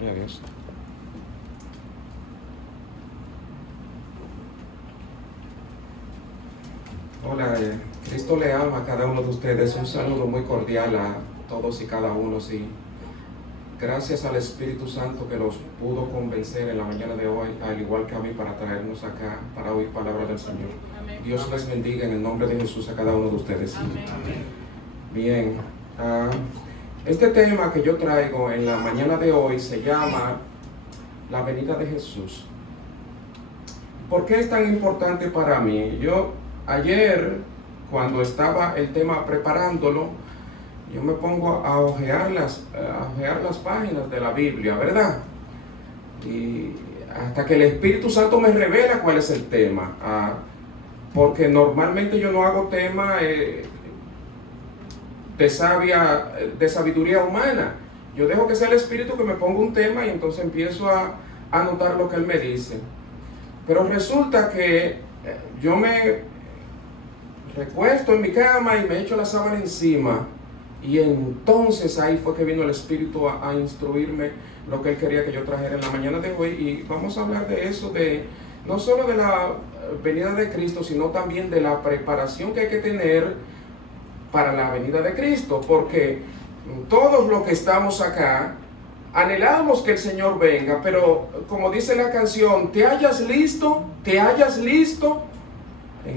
Gloria a Dios. Hola, Cristo le ama a cada uno de ustedes. Un saludo muy cordial a todos y cada uno. Sí. Gracias al Espíritu Santo que los pudo convencer en la mañana de hoy, al igual que a mí, para traernos acá, para oír palabra del Señor. Amén. Dios les bendiga en el nombre de Jesús a cada uno de ustedes. Amén. Bien, este tema que yo traigo en la mañana de hoy se llama la venida de Jesús. ¿Por qué es tan importante para mí? Yo ayer, cuando estaba el tema preparándolo, yo me pongo a ojear las páginas de la Biblia, ¿verdad? Y hasta que el Espíritu Santo me revela cuál es el tema. Porque normalmente yo no hago tema de sabiduría humana. Yo dejo que sea el Espíritu que me ponga un tema y entonces empiezo a anotar lo que Él me dice. Pero resulta que yo me recuesto en mi cama y me echo la sábana encima. Y entonces ahí fue que vino el Espíritu a instruirme lo que Él quería que yo trajera en la mañana de hoy. Y vamos a hablar de eso, no solo de la venida de Cristo, sino también de la preparación que hay que tener para la venida de Cristo. Porque todos los que estamos acá anhelamos que el Señor venga, pero como dice la canción, ¿te hallas listo? ¿Te hallas listo?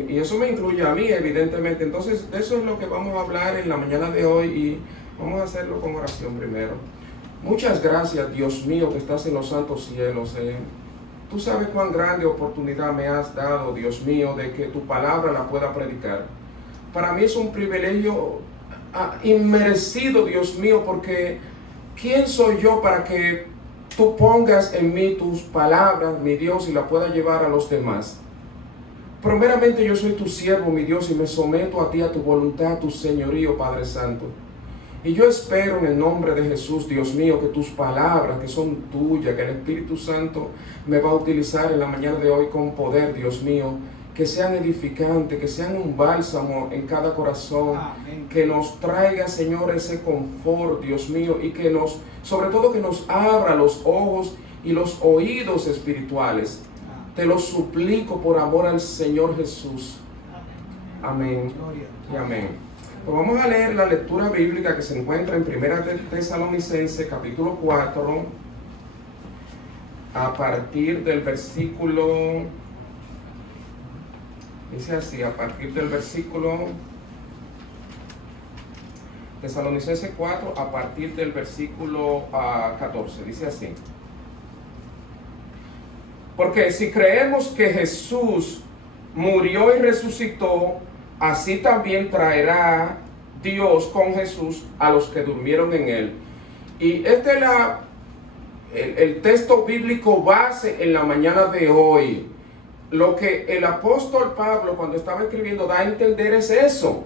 Y eso me incluye a mí, evidentemente. Entonces, de eso es lo que vamos a hablar en la mañana de hoy y vamos a hacerlo con oración primero. Muchas gracias, Dios mío, que estás en los santos cielos. Tú sabes cuán grande oportunidad me has dado, Dios mío, de que tu palabra la pueda predicar. Para mí es un privilegio inmerecido, Dios mío, porque ¿quién soy yo para que tú pongas en mí tus palabras, mi Dios, y la pueda llevar a los demás? Primeramente yo soy tu siervo, mi Dios, y me someto a ti, a tu voluntad, a tu señorío, Padre Santo. Y yo espero en el nombre de Jesús, Dios mío, que tus palabras, que son tuyas, que el Espíritu Santo me va a utilizar en la mañana de hoy con poder, Dios mío, que sean edificantes, que sean un bálsamo en cada corazón. Amén. Que nos traiga, Señor, ese confort, Dios mío, y que sobre todo que nos abra los ojos y los oídos espirituales. Te lo suplico por amor al Señor Jesús. Amén y amén. Pues vamos a leer la lectura bíblica que se encuentra en 1 Tesalonicenses capítulo 4 a partir del versículo, dice así, a partir del versículo Tesalonicenses 4 a partir del versículo 14, dice así. Porque si creemos que Jesús murió y resucitó, así también traerá Dios con Jesús a los que durmieron en Él. Y este es el texto bíblico base en la mañana de hoy. Lo que el apóstol Pablo, cuando estaba escribiendo, da a entender es eso,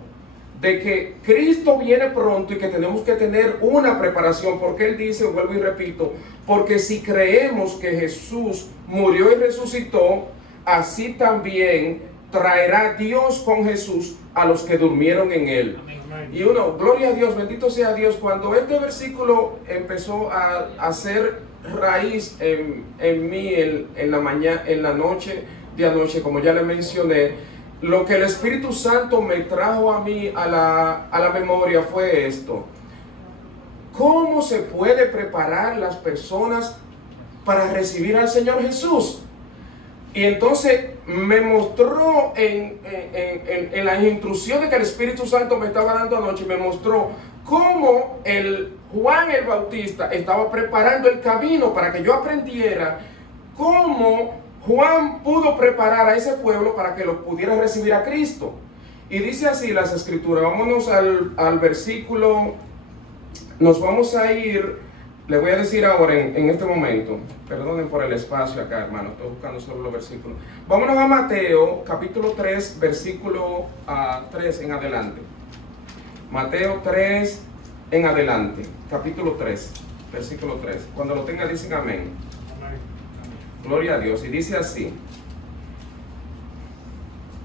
de que Cristo viene pronto y que tenemos que tener una preparación, porque Él dice, vuelvo y repito, porque si creemos que Jesús murió y resucitó, así también traerá Dios con Jesús a los que durmieron en Él. Amén. Y gloria a Dios, bendito sea Dios. Cuando este versículo empezó a hacer raíz en mí en la noche de anoche, como ya le mencioné, lo que el Espíritu Santo me trajo a mí a la memoria fue esto. ¿Cómo se puede preparar las personas para recibir al Señor Jesús? Y entonces me mostró en las instrucciones que el Espíritu Santo me estaba dando anoche, me mostró cómo Juan el Bautista estaba preparando el camino para que yo aprendiera cómo Juan pudo preparar a ese pueblo para que lo pudiera recibir a Cristo. Y dice así las Escrituras. Vámonos al versículo. Nos vamos a ir. Le voy a decir ahora en este momento. Perdonen por el espacio acá, hermano. Estoy buscando solo los versículos. Vámonos a Mateo, capítulo 3, versículo 3 en adelante. Mateo 3 en adelante. Capítulo 3, versículo 3. Cuando lo tenga, dicen amén. Gloria a Dios. Y dice así: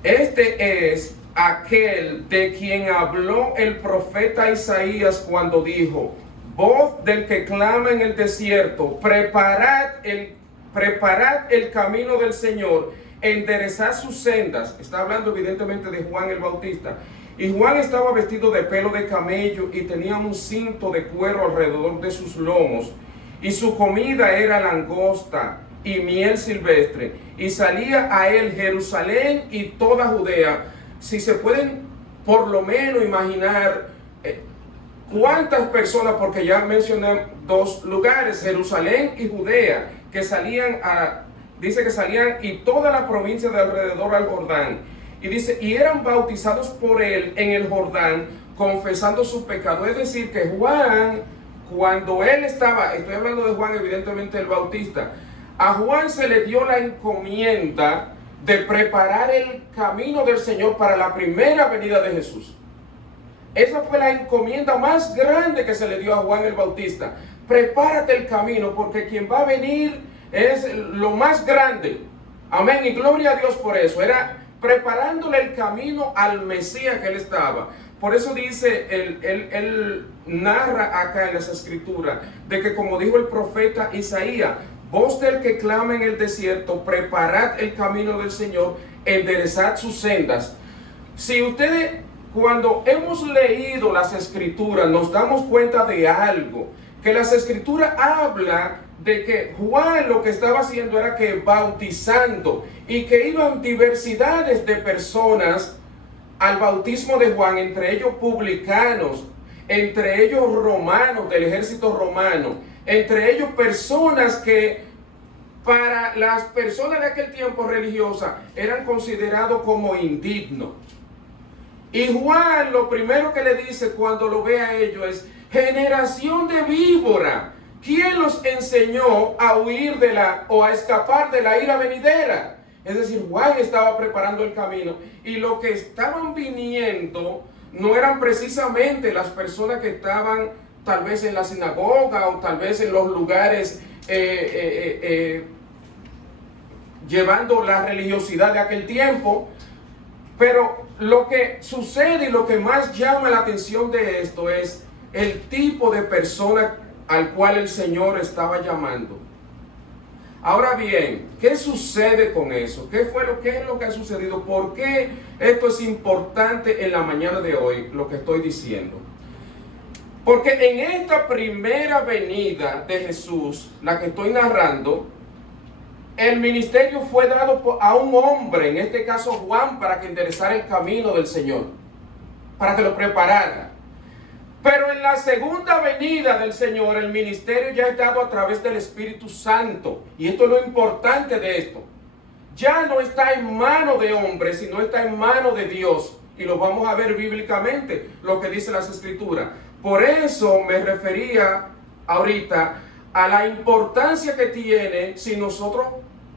este es aquel de quien habló el profeta Isaías cuando dijo: voz del que clama en el desierto, preparad el camino del Señor, enderezad sus sendas. Está hablando evidentemente de Juan el Bautista. Y Juan estaba vestido de pelo de camello y tenía un cinto de cuero alrededor de sus lomos, y su comida era langosta y miel silvestre, y salía a él Jerusalén y toda Judea. Si se pueden por lo menos imaginar cuántas personas, porque ya mencioné dos lugares, Jerusalén y Judea, que salían dice que salían, y toda la provincia de alrededor al Jordán. Y dice, y eran bautizados por él en el Jordán, confesando sus pecados. Es decir, que Juan, cuando él estaba, estoy hablando de Juan evidentemente el Bautista, a Juan se le dio la encomienda de preparar el camino del Señor para la primera venida de Jesús. Esa fue la encomienda más grande que se le dio a Juan el Bautista. Prepárate el camino, porque quien va a venir es lo más grande. Amén, y gloria a Dios por eso. Era preparándole el camino al Mesías que él estaba. Por eso dice, él narra acá en las Escrituras, de que como dijo el profeta Isaías, voz del que clama en el desierto, preparad el camino del Señor, enderezad sus sendas. Si ustedes, cuando hemos leído las Escrituras, nos damos cuenta de algo, que las Escrituras habla de que Juan lo que estaba haciendo era que bautizando, y que iban diversidades de personas al bautismo de Juan, entre ellos publicanos, entre ellos romanos, del ejército romano, entre ellos personas que para las personas de aquel tiempo religiosas eran considerados como indignos. Y Juan lo primero que le dice cuando lo ve a ellos es: generación de víbora, ¿quién los enseñó a huir o a escapar de la ira venidera? Es decir, Juan estaba preparando el camino, y lo que estaban viniendo no eran precisamente las personas que estaban tal vez en la sinagoga o tal vez en los lugares llevando la religiosidad de aquel tiempo. Pero lo que sucede y lo que más llama la atención de esto es el tipo de persona al cual el Señor estaba llamando. Ahora bien, ¿qué sucede con eso? ¿Qué es lo que ha sucedido? ¿Por qué esto es importante en la mañana de hoy, lo que estoy diciendo? Porque en esta primera venida de Jesús, la que estoy narrando, el ministerio fue dado a un hombre, en este caso Juan, para que enderezara el camino del Señor, para que lo preparara. Pero en la segunda venida del Señor, el ministerio ya es dado a través del Espíritu Santo. Y esto es lo importante de esto. Ya no está en mano de hombres, sino está en mano de Dios. Y lo vamos a ver bíblicamente, lo que dice las Escrituras. Por eso me refería ahorita a la importancia que tiene si nosotros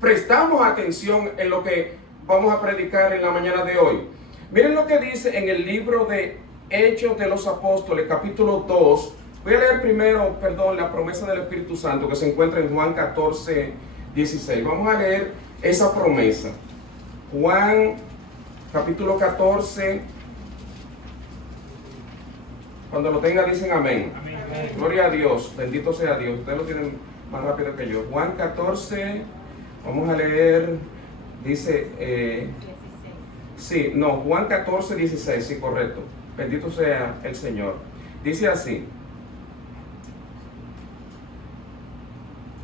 prestamos atención en lo que vamos a predicar en la mañana de hoy. Miren lo que dice en el libro de Hechos de los Apóstoles, capítulo 2. Voy a leer primero, la promesa del Espíritu Santo que se encuentra en Juan 14, 16. Vamos a leer esa promesa. Juan, capítulo 14. Cuando lo tenga dicen amén. Amén. Gloria a Dios, bendito sea Dios. Ustedes lo tienen más rápido que yo. Juan 14, vamos a leer, dice, Juan 14, 16, sí, correcto. Bendito sea el Señor. Dice así.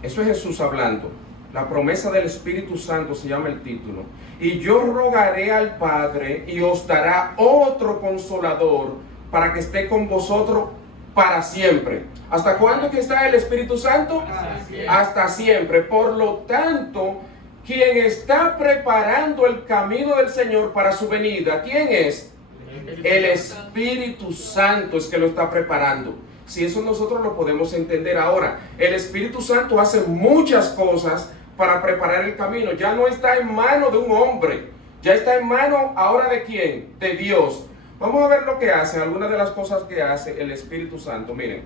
Eso es Jesús hablando. La promesa del Espíritu Santo se llama el título. Y yo rogaré al Padre y os dará otro consolador para que esté con vosotros para siempre. ¿Hasta cuándo que está el Espíritu Santo? Hasta siempre. Por lo tanto, quien está preparando el camino del Señor para su venida, ¿quién es? El Espíritu Santo es que lo está preparando. Si eso nosotros lo podemos entender ahora, el Espíritu Santo hace muchas cosas para preparar el camino. Ya no está en manos de un hombre, ya está en manos ahora de ¿quién? De Dios. Vamos a ver lo que hace, algunas de las cosas que hace el Espíritu Santo. Miren,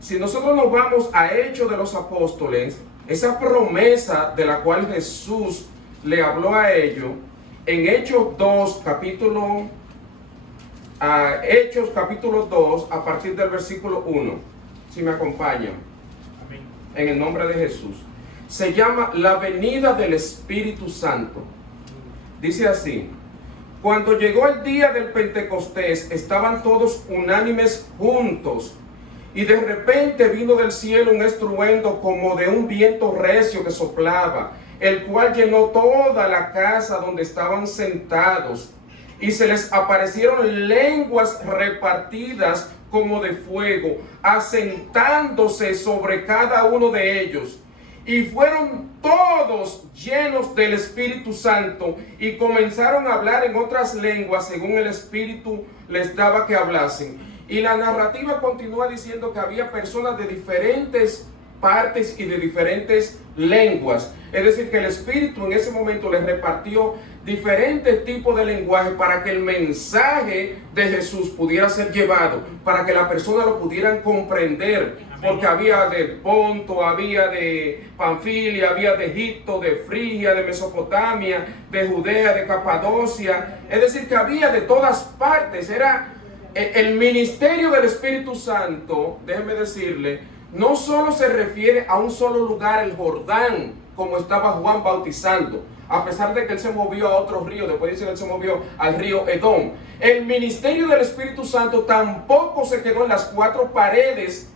si nosotros nos vamos a Hechos de los Apóstoles, esa promesa de la cual Jesús le habló a ellos, en Hechos 2, capítulo a Hechos capítulo 2 a partir del versículo 1. Si me acompañan. Amén. En el nombre de Jesús. Se llama la venida del Espíritu Santo. Dice así: cuando llegó el día del Pentecostés, estaban todos unánimes juntos, y de repente vino del cielo un estruendo como de un viento recio que soplaba, el cual llenó toda la casa donde estaban sentados, y se les aparecieron lenguas repartidas como de fuego, asentándose sobre cada uno de ellos. Y fueron todos llenos del Espíritu Santo y comenzaron a hablar en otras lenguas según el Espíritu les daba que hablasen. Y la narrativa continúa diciendo que había personas de diferentes partes y de diferentes lenguas. Es decir, que el Espíritu en ese momento les repartió diferentes tipos de lenguaje para que el mensaje de Jesús pudiera ser llevado, para que la persona lo pudieran comprender. Porque había de Ponto, había de Panfilia, había de Egipto, de Frigia, de Mesopotamia, de Judea, de Capadocia. Es decir, que había de todas partes. Era el ministerio del Espíritu Santo, déjeme decirle, no solo se refiere a un solo lugar, el Jordán, como estaba Juan bautizando, a pesar de que él se movió a otro río. Después dice que él se movió al río Edom. El ministerio del Espíritu Santo tampoco se quedó en las cuatro paredes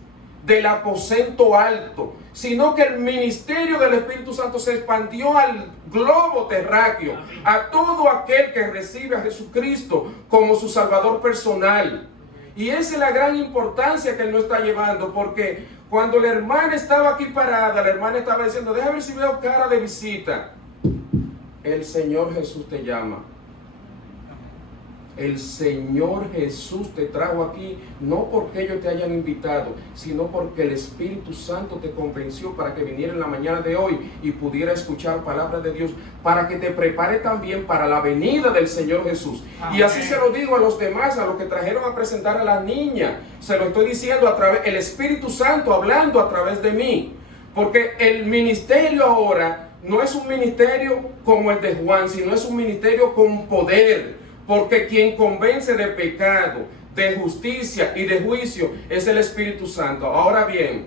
del aposento alto, sino que el ministerio del Espíritu Santo se expandió al globo terráqueo, a todo aquel que recibe a Jesucristo como su Salvador personal. Y esa es la gran importancia que él nos está llevando, porque cuando la hermana estaba aquí parada, la hermana estaba diciendo: déjame ver si veo cara de visita. El Señor Jesús te llama. El Señor Jesús te trajo aquí, no porque ellos te hayan invitado, sino porque el Espíritu Santo te convenció para que viniera en la mañana de hoy y pudiera escuchar palabra de Dios, para que te prepare también para la venida del Señor Jesús. Amén. Y así se lo digo a los demás, a los que trajeron a presentar a la niña, se lo estoy diciendo a través, el Espíritu Santo hablando a través de mí, porque el ministerio ahora no es un ministerio como el de Juan, sino es un ministerio con poder. Porque quien convence de pecado, de justicia y de juicio es el Espíritu Santo. Ahora bien,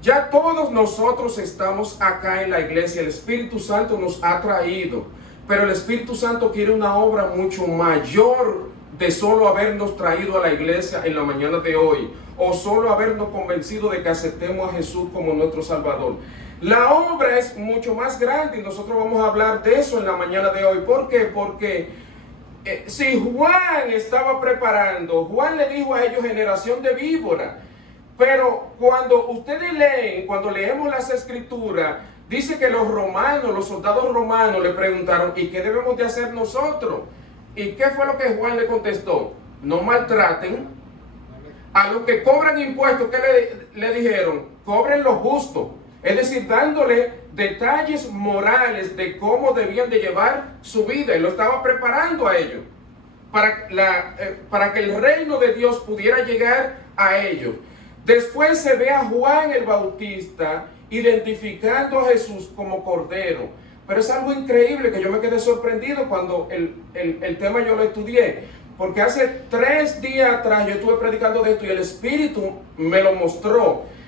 ya todos nosotros estamos acá en la iglesia. El Espíritu Santo nos ha traído. Pero el Espíritu Santo quiere una obra mucho mayor de solo habernos traído a la iglesia en la mañana de hoy, o solo habernos convencido de que aceptemos a Jesús como nuestro Salvador. La obra es mucho más grande y nosotros vamos a hablar de eso en la mañana de hoy. ¿Por qué? Porque si Juan estaba preparando, Juan le dijo a ellos generación de víbora, pero cuando ustedes leen, cuando leemos las escrituras, dice que los romanos, los soldados romanos le preguntaron: ¿y qué debemos de hacer nosotros? ¿Y qué fue lo que Juan le contestó? No maltraten a los que cobran impuestos. ¿Qué le dijeron? Cobren lo justo. Es decir, dándole detalles morales de cómo debían de llevar su vida. Y lo estaba preparando a ellos para que el reino de Dios pudiera llegar a ellos. Después se ve a Juan el Bautista identificando a Jesús como Cordero. Pero es algo increíble que yo me quedé sorprendido cuando el tema yo lo estudié. Porque hace 3 días atrás yo estuve predicando de esto y el Espíritu me lo mostró.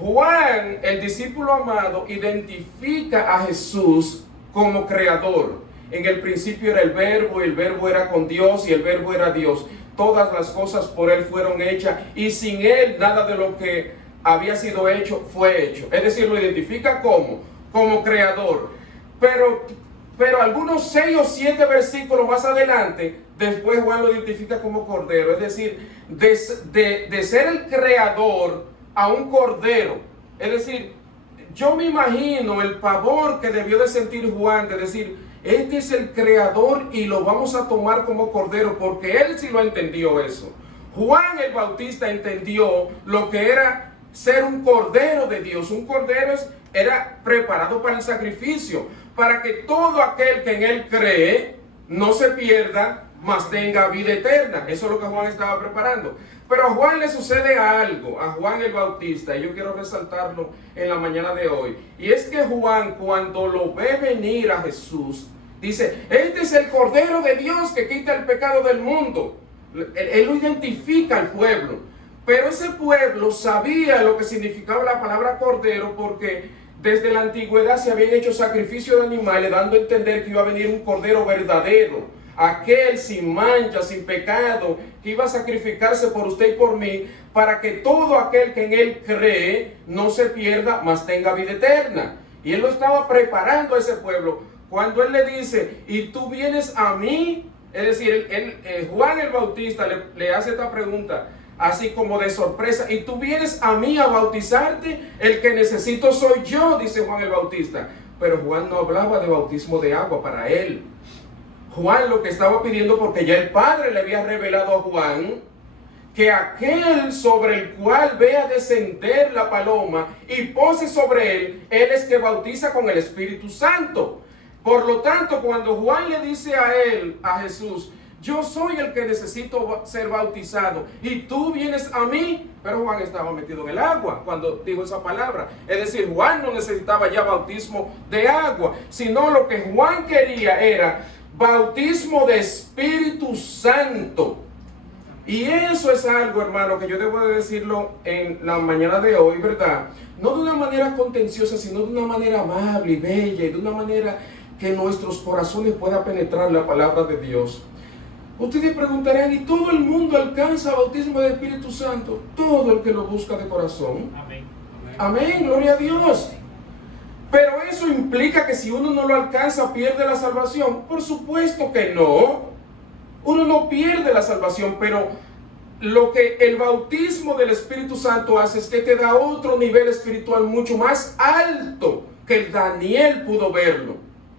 Juan, el discípulo amado, identifica a Jesús como creador. En el principio era el Verbo, y el Verbo era con Dios, y el Verbo era Dios. Todas las cosas por Él fueron hechas, y sin Él nada de lo que había sido hecho fue hecho. Es decir, lo identifica como creador. Pero algunos 6 o 7 versículos más adelante, después Juan lo identifica como Cordero. Es decir, de ser el creador a un cordero. Es decir, yo me imagino el pavor que debió de sentir Juan, de decir: este es el creador y lo vamos a tomar como cordero, porque él sí lo entendió eso. Juan el Bautista entendió lo que era ser un cordero de Dios. Un cordero era preparado para el sacrificio, para que todo aquel que en él cree no se pierda, mas tenga vida eterna. Eso es lo que Juan estaba preparando. Pero a Juan le sucede algo, a Juan el Bautista, y yo quiero resaltarlo en la mañana de hoy. Y es que Juan, cuando lo ve venir a Jesús, dice: este es el Cordero de Dios que quita el pecado del mundo. Él lo identifica al pueblo. Pero ese pueblo sabía lo que significaba la palabra cordero, porque desde la antigüedad se habían hecho sacrificios de animales, dando a entender que iba a venir un cordero verdadero, aquel sin mancha, sin pecado, que iba a sacrificarse por usted y por mí, para que todo aquel que en él cree no se pierda, mas tenga vida eterna. Y él lo estaba preparando a ese pueblo. Cuando él le dice, y tú vienes a mí, es decir, Juan el Bautista le hace esta pregunta, así como de sorpresa, y tú vienes a mí a bautizarte, el que necesito soy yo, dice Juan el Bautista. Pero Juan no hablaba de bautismo de agua para él. Juan lo que estaba pidiendo, porque ya el Padre le había revelado a Juan, que aquel sobre el cual vea descender la paloma y pose sobre él, él es que bautiza con el Espíritu Santo. Por lo tanto, cuando Juan le dice a él, a Jesús, yo soy el que necesito ser bautizado y tú vienes a mí, pero Juan estaba metido en el agua cuando dijo esa palabra. Es decir, Juan no necesitaba ya bautismo de agua, sino lo que Juan quería era bautismo de Espíritu Santo. Y eso es algo, hermano, que yo debo de decirlo en la mañana de hoy, ¿verdad? No de una manera contenciosa, sino de una manera amable y bella, y de una manera que nuestros corazones pueda penetrar la palabra de Dios. Ustedes preguntarán, ¿y todo el mundo alcanza bautismo del Espíritu Santo? Todo el que lo busca de corazón. Amén. Amén, gloria a Dios. Pero eso implica que si uno no lo alcanza, pierde la salvación. Por supuesto que no. Uno no pierde la salvación, pero lo que el bautismo del Espíritu Santo hace es que te da otro nivel espiritual mucho más alto que Daniel pudo verlo.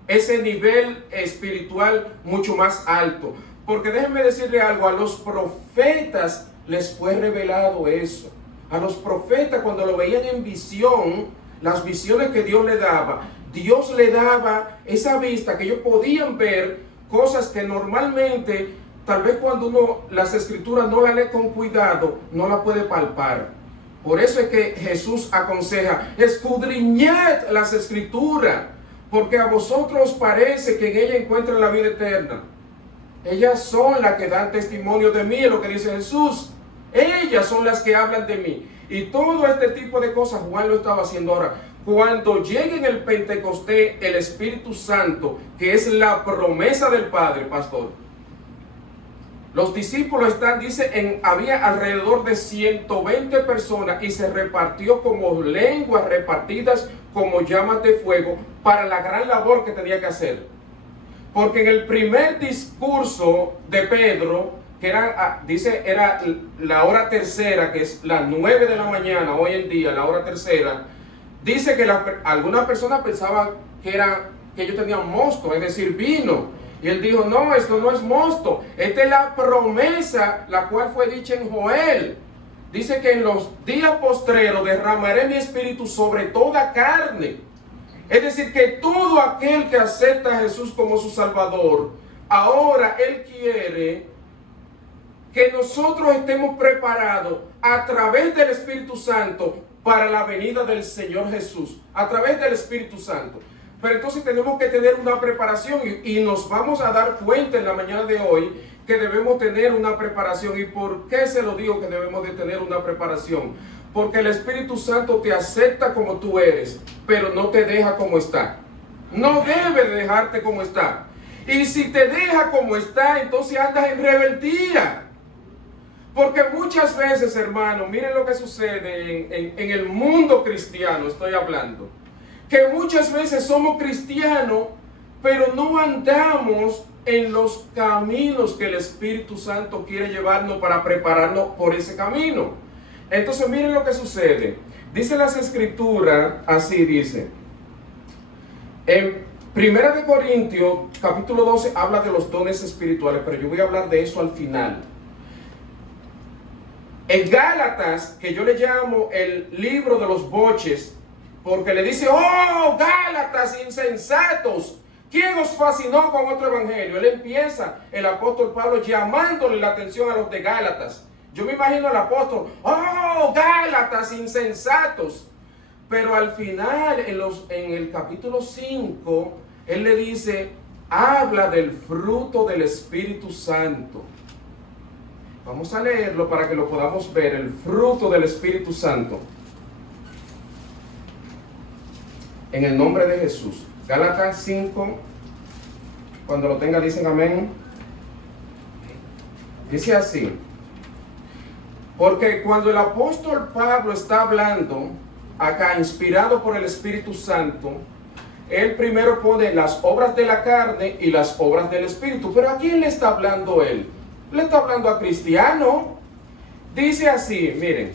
Ese nivel espiritual mucho más alto. Porque déjenme decirle algo, a los profetas les fue revelado eso. A los profetas, cuando lo veían en visión, las visiones que Dios le daba esa vista que ellos podían ver cosas que normalmente, tal vez cuando uno las escrituras no las lee con cuidado, no las puede palpar. Por eso es que Jesús aconseja, escudriñad las escrituras, porque a vosotros os parece que en ella encuentran la vida eterna. Ellas son las que dan testimonio de mí, es lo que dice Jesús. Ellas son las que hablan de mí. Y todo este tipo de cosas Juan lo estaba haciendo ahora. Cuando llegue en el Pentecostés el Espíritu Santo, que es la promesa del Padre, pastor, los discípulos había alrededor de 120 personas y se repartió como lenguas repartidas como llamas de fuego para la gran labor que tenía que hacer. Porque en el primer discurso de Pedro, que era la hora tercera, que es las 9 de la mañana hoy en día, la hora tercera, dice que algunas personas pensaban que ellos tenían mosto, es decir, vino. Y él dijo, no, esto no es mosto. Esta es la promesa, la cual fue dicha en Joel. Dice que en los días postreros derramaré mi espíritu sobre toda carne. Es decir, que todo aquel que acepta a Jesús como su Salvador, ahora Él quiere que nosotros estemos preparados a través del Espíritu Santo para la venida del Señor Jesús, a través del Espíritu Santo. Pero entonces tenemos que tener una preparación y nos vamos a dar cuenta en la mañana de hoy que debemos tener una preparación. ¿Y por qué se lo digo que debemos de tener una preparación? Porque el Espíritu Santo te acepta como tú eres, pero no te deja como está. No debe de dejarte como está. Y si te deja como está, entonces andas en rebeldía. Porque muchas veces, hermano, miren lo que sucede en el mundo cristiano, estoy hablando. Que muchas veces somos cristianos, pero no andamos en los caminos que el Espíritu Santo quiere llevarnos para prepararnos por ese camino. Entonces miren lo que sucede. Dice las Escrituras, así dice. En 1 Corintios, capítulo 12, habla de los dones espirituales, pero yo voy a hablar de eso al final. En Gálatas, que yo le llamo el libro de los boches, porque le dice, oh, Gálatas insensatos, ¿quién os fascinó con otro evangelio? Él empieza, el apóstol Pablo, llamándole la atención a los de Gálatas. Yo me imagino al apóstol, oh, Gálatas insensatos. Pero al final, en el capítulo 5, él le dice, habla del fruto del Espíritu Santo. Vamos a leerlo para que lo podamos ver, el fruto del Espíritu Santo. En el nombre de Jesús. Gálatas 5, cuando lo tenga dicen amén. Dice así: porque cuando el apóstol Pablo está hablando acá, inspirado por el Espíritu Santo, él primero pone las obras de la carne y las obras del Espíritu. Pero ¿a quién le está hablando él? Le está hablando a cristiano. Dice así, miren: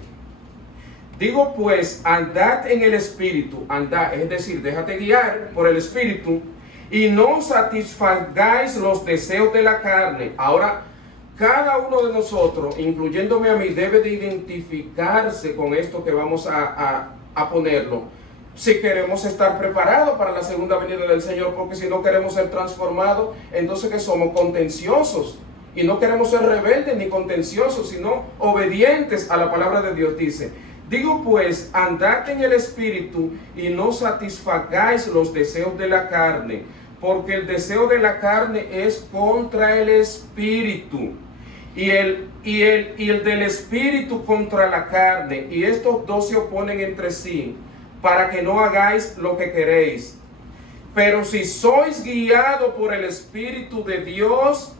digo pues, andad en el Espíritu, andad, es decir, déjate guiar por el Espíritu, y no satisfagáis los deseos de la carne. Ahora, cada uno de nosotros, incluyéndome a mí, debe de identificarse con esto que vamos a ponerlo, si queremos estar preparados para la segunda venida del Señor, porque si no queremos ser transformados, entonces que somos contenciosos, y no queremos ser rebeldes ni contenciosos, sino obedientes a la palabra de Dios. Dice: digo pues, andad en el Espíritu y no satisfagáis los deseos de la carne, porque el deseo de la carne es contra el Espíritu, y el del Espíritu contra la carne, y estos dos se oponen entre sí, para que no hagáis lo que queréis. Pero si sois guiados por el Espíritu de Dios,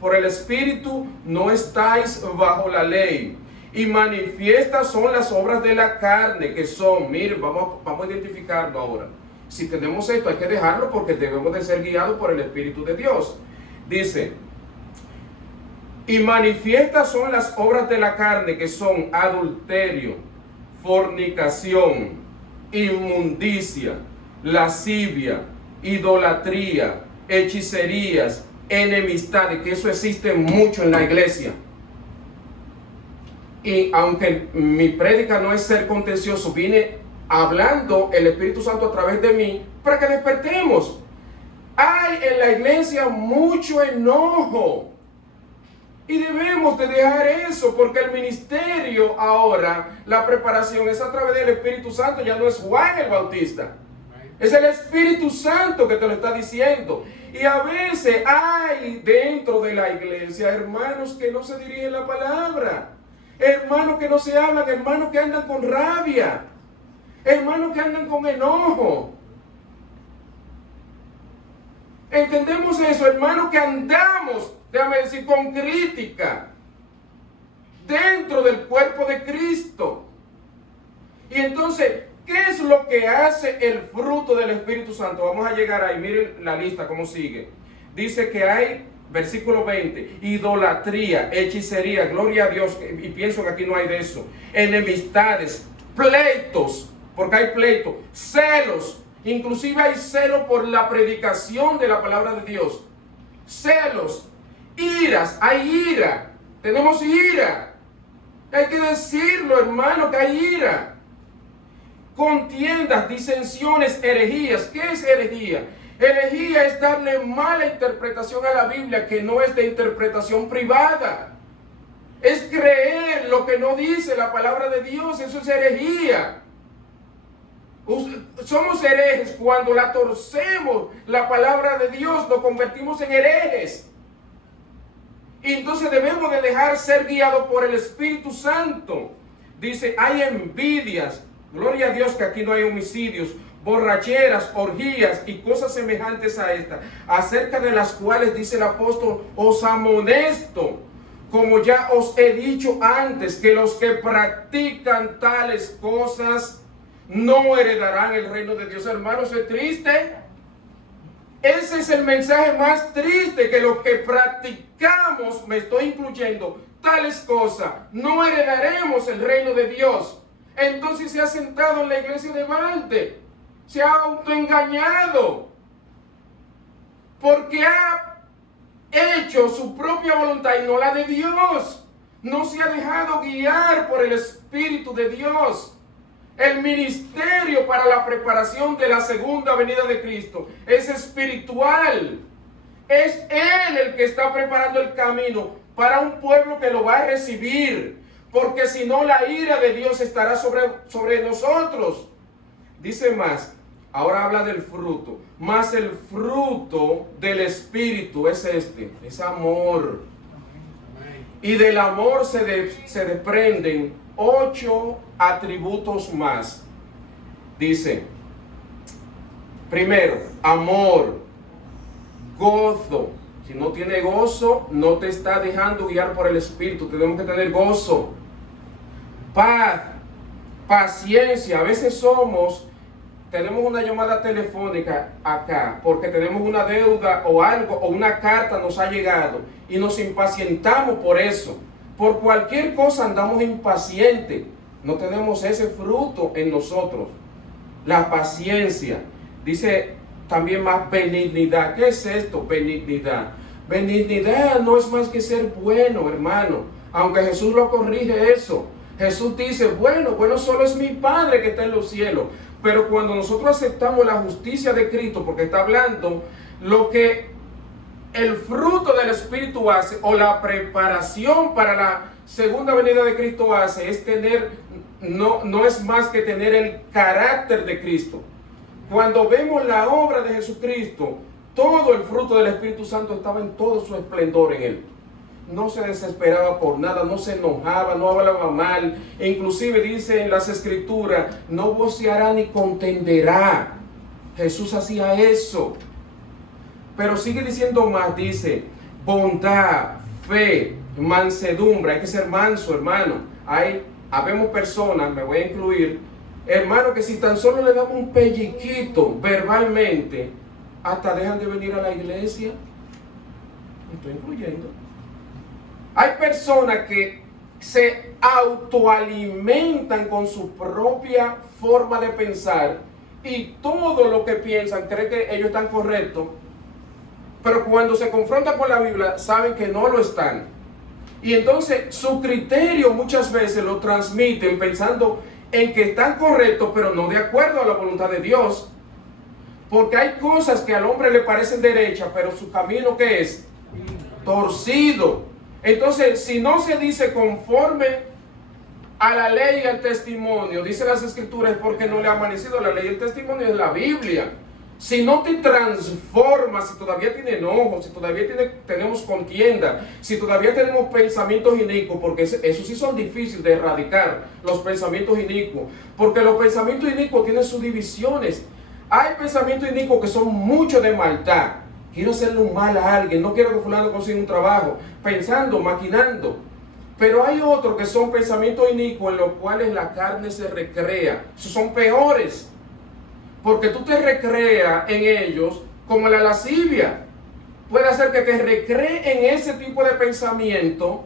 por el Espíritu, no estáis bajo la ley. Y manifiestas son las obras de la carne, que son, miren, vamos a identificarlo ahora. Si tenemos esto, hay que dejarlo porque debemos de ser guiados por el Espíritu de Dios. Dice: y manifiestas son las obras de la carne, que son adulterio, fornicación, inmundicia, lascivia, idolatría, hechicerías, enemistades, que eso existe mucho en la iglesia. Y aunque mi prédica no es ser contencioso, viene hablando el Espíritu Santo a través de mí para que despertemos. Hay en la iglesia mucho enojo, y debemos de dejar eso, porque el ministerio ahora, la preparación es a través del Espíritu Santo. Ya no es Juan el Bautista, es el Espíritu Santo que te lo está diciendo. Y a veces hay dentro de la iglesia hermanos que no se dirigen la palabra, hermanos que no se hablan, hermanos que andan con rabia, hermanos que andan con enojo. ¿Entendemos eso, hermanos? Que andamos, déjame decir, con crítica dentro del cuerpo de Cristo. Y entonces, ¿qué es lo que hace el fruto del Espíritu Santo? Vamos a llegar ahí, miren la lista cómo sigue. Dice que hay, versículo 20, idolatría, hechicería, gloria a Dios, y pienso que aquí no hay de eso, enemistades, pleitos, porque hay pleitos, celos, inclusive hay celo por la predicación de la palabra de Dios, celos, iras, hay ira, tenemos ira, hay que decirlo, hermano, que hay ira, contiendas, disensiones, herejías. ¿Qué es herejía? Herejía es darle mala interpretación a la Biblia, que no es de interpretación privada. Es creer lo que no dice la palabra de Dios, eso es herejía. Somos herejes cuando la torcemos, la palabra de Dios, nos convertimos en herejes. Y entonces debemos de dejar ser guiados por el Espíritu Santo. Dice, hay envidias, gloria a Dios que aquí no hay homicidios, borracheras, orgías y cosas semejantes a estas, acerca de las cuales dice el apóstol, os amonesto, como ya os he dicho antes, que los que practican tales cosas no heredarán el reino de Dios. Hermanos, es triste. Ese es el mensaje más triste, que los que practicamos, me estoy incluyendo, tales cosas, no heredaremos el reino de Dios. Entonces se ha sentado en la iglesia de balde, se ha autoengañado, porque ha hecho su propia voluntad y no la de Dios. No se ha dejado guiar por el Espíritu de Dios. El ministerio para la preparación de la segunda venida de Cristo es espiritual. Es Él el que está preparando el camino para un pueblo que lo va a recibir. Porque si no, la ira de Dios estará sobre nosotros. Dice más, ahora habla del fruto. Más el fruto del Espíritu es este, es amor, Y del amor se desprenden 8 atributos más. Dice, primero, amor, gozo. Si no tiene gozo, no te está dejando guiar por el Espíritu. Tenemos que tener gozo. Paz, paciencia. A veces tenemos una llamada telefónica acá porque tenemos una deuda o algo, o una carta nos ha llegado y nos impacientamos por eso. Por cualquier cosa andamos impacientes. No tenemos ese fruto en nosotros. La paciencia. Dice también más benignidad. ¿Qué es esto? Benignidad. Benignidad no es más que ser bueno, hermano. Aunque Jesús lo corrige eso. Jesús dice, bueno solo es mi Padre que está en los cielos. Pero cuando nosotros aceptamos la justicia de Cristo, porque está hablando lo que el fruto del Espíritu hace, o la preparación para la segunda venida de Cristo hace, es tener, no es más que tener el carácter de Cristo. Cuando vemos la obra de Jesucristo, todo el fruto del Espíritu Santo estaba en todo su esplendor en él. No se desesperaba por nada, no se enojaba, no hablaba mal. E inclusive dice en las Escrituras, no voceará ni contenderá. Jesús hacía eso. Pero sigue diciendo más, dice, bondad, fe, mansedumbre. Hay que ser manso, hermano. Habemos personas, me voy a incluir, hermano, que si tan solo le damos un pelliquito verbalmente, hasta dejan de venir a la iglesia. Me estoy incluyendo. Hay personas que se autoalimentan con su propia forma de pensar y todo lo que piensan creen que ellos están correctos, pero cuando se confrontan con la Biblia saben que no lo están. Y entonces su criterio muchas veces lo transmiten pensando en que están correctos, pero no de acuerdo a la voluntad de Dios. Porque hay cosas que al hombre le parecen derechas, pero su camino, ¿qué es? Torcido. Entonces, si no se dice conforme a la ley y al testimonio, dice las Escrituras, es porque no le ha amanecido. La ley y el testimonio es la Biblia. Si no te transformas, si todavía tiene enojo, si todavía tenemos contienda, si todavía tenemos pensamientos inicuos, porque esos sí son difíciles de erradicar, los pensamientos inicuos, porque los pensamientos inicuos tienen sus divisiones. Hay pensamientos inicuos que son mucho de maldad. Quiero hacerle un mal a alguien, no quiero que fulano consiga un trabajo, pensando, maquinando. Pero hay otros que son pensamientos inicuos en los cuales la carne se recrea. Esos son peores, porque tú te recreas en ellos como la lascivia. Puede hacer que te recree en ese tipo de pensamiento,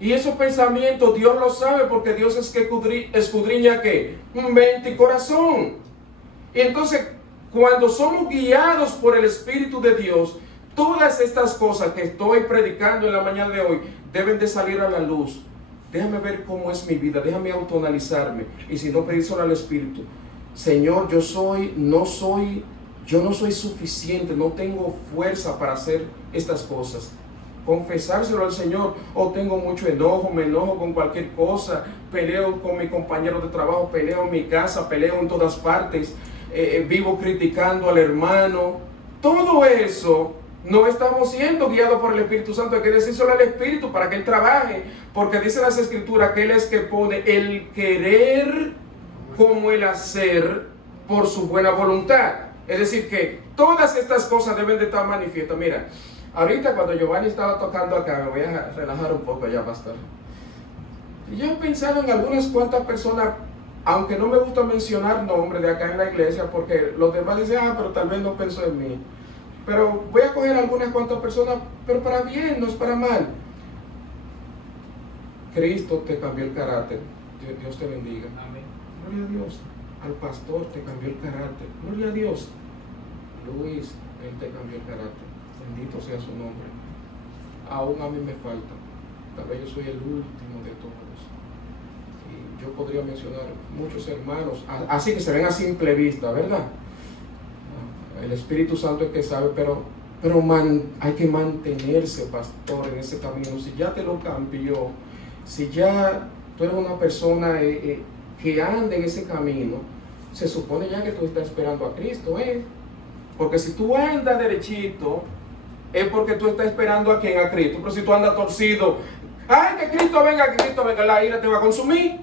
y esos pensamientos Dios lo sabe, porque Dios es que escudriña ¿qué? Mente y corazón. Y entonces, cuando somos guiados por el Espíritu de Dios, todas estas cosas que estoy predicando en la mañana de hoy deben de salir a la luz. Déjame ver cómo es mi vida, déjame autoanalizarme. Y si no, pedírselo al Espíritu. Señor, yo no soy suficiente, no tengo fuerza para hacer estas cosas. Confesárselo al Señor. Tengo mucho enojo, me enojo con cualquier cosa, peleo con mi compañero de trabajo, peleo en mi casa, peleo en todas partes. Vivo criticando al hermano. Todo eso no estamos siendo guiados por el Espíritu Santo. Hay que decírselo al Espíritu para que Él trabaje, porque dice las Escrituras que Él es que pone el querer como el hacer por su buena voluntad. Es decir, que todas estas cosas deben de estar manifiestas. Mira, ahorita cuando Giovanni estaba tocando acá, me voy a relajar un poco ya, pastor. Yo he pensado en algunas cuantas personas, aunque no me gusta mencionar nombres de acá en la iglesia, porque los demás dicen, pero tal vez no pensó en mí. Pero voy a coger algunas cuantas personas, pero para bien, no es para mal. Cristo te cambió el carácter. Dios te bendiga. Amén. Gloria a Dios. Al pastor te cambió el carácter. Gloria a Dios. Luis, Él te cambió el carácter. Bendito sea su nombre. Aún a mí me falta. Tal vez yo soy el último de todos. Yo podría mencionar muchos hermanos, así que se ven a simple vista, ¿verdad? El Espíritu Santo es que sabe, pero hay que mantenerse, pastor, en ese camino. Si ya te lo cambió, si ya tú eres una persona que anda en ese camino, se supone ya que tú estás esperando a Cristo, porque si tú andas derechito, es porque tú estás esperando a quién, a Cristo. Pero si tú andas torcido, Ay, que Cristo venga, la ira te va a consumir.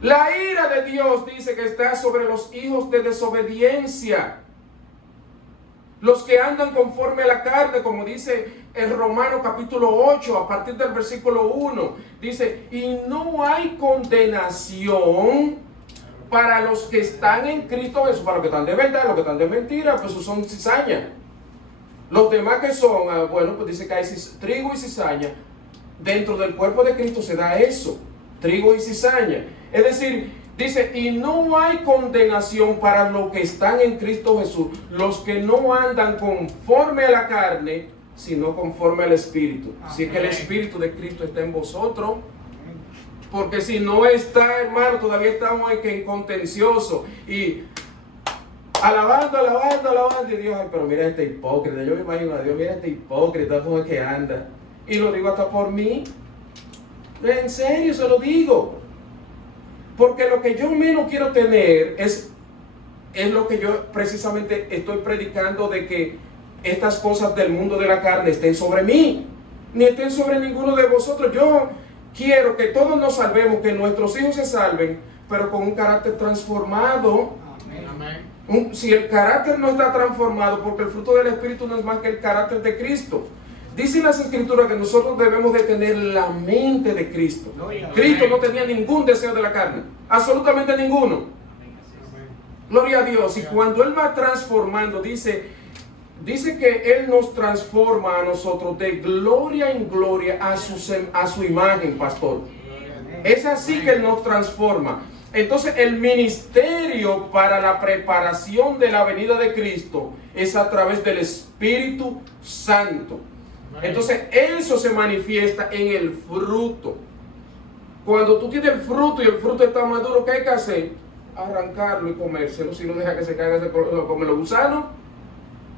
La ira de Dios dice que está sobre los hijos de desobediencia, los que andan conforme a la carne, como dice en Romanos capítulo 8, a partir del versículo 1, dice, y no hay condenación para los que están en Cristo Jesús, para los que están de verdad, los que están de mentira, pues son cizaña. Los demás que son, bueno, pues dice que hay trigo y cizaña. Dentro del cuerpo de Cristo se da eso, trigo y cizaña. Es decir, dice, y no hay condenación para los que están en Cristo Jesús, los que no andan conforme a la carne, sino conforme al Espíritu. Así es que el Espíritu de Cristo está en vosotros. Porque si no está, hermano, todavía estamos en contencioso y alabando, y Dios, ay, pero mira este hipócrita. Yo me imagino a Dios, mira este hipócrita, ¿cómo es que anda? Y lo digo hasta por mí. En serio, se lo digo. Porque lo que yo menos quiero tener es lo que yo precisamente estoy predicando, de que estas cosas del mundo de la carne estén sobre mí, ni estén sobre ninguno de vosotros. Yo quiero que todos nos salvemos, que nuestros hijos se salven, pero con un carácter transformado. Amén. Si el carácter no está transformado, porque el fruto del Espíritu no es más que el carácter de Cristo. Dicen las Escrituras que nosotros debemos de tener la mente de Cristo. Cristo no tenía ningún deseo de la carne, absolutamente ninguno. Gloria a Dios. Y cuando Él va transformando, dice que Él nos transforma a nosotros de gloria en gloria a su imagen, pastor. Es así que Él nos transforma. Entonces el ministerio para la preparación de la venida de Cristo es a través del Espíritu Santo. Entonces eso se manifiesta en el fruto. Cuando tú tienes el fruto y el fruto está maduro, ¿qué hay que hacer? Arrancarlo y comérselo. Si no deja que se caiga, lo come los gusanos.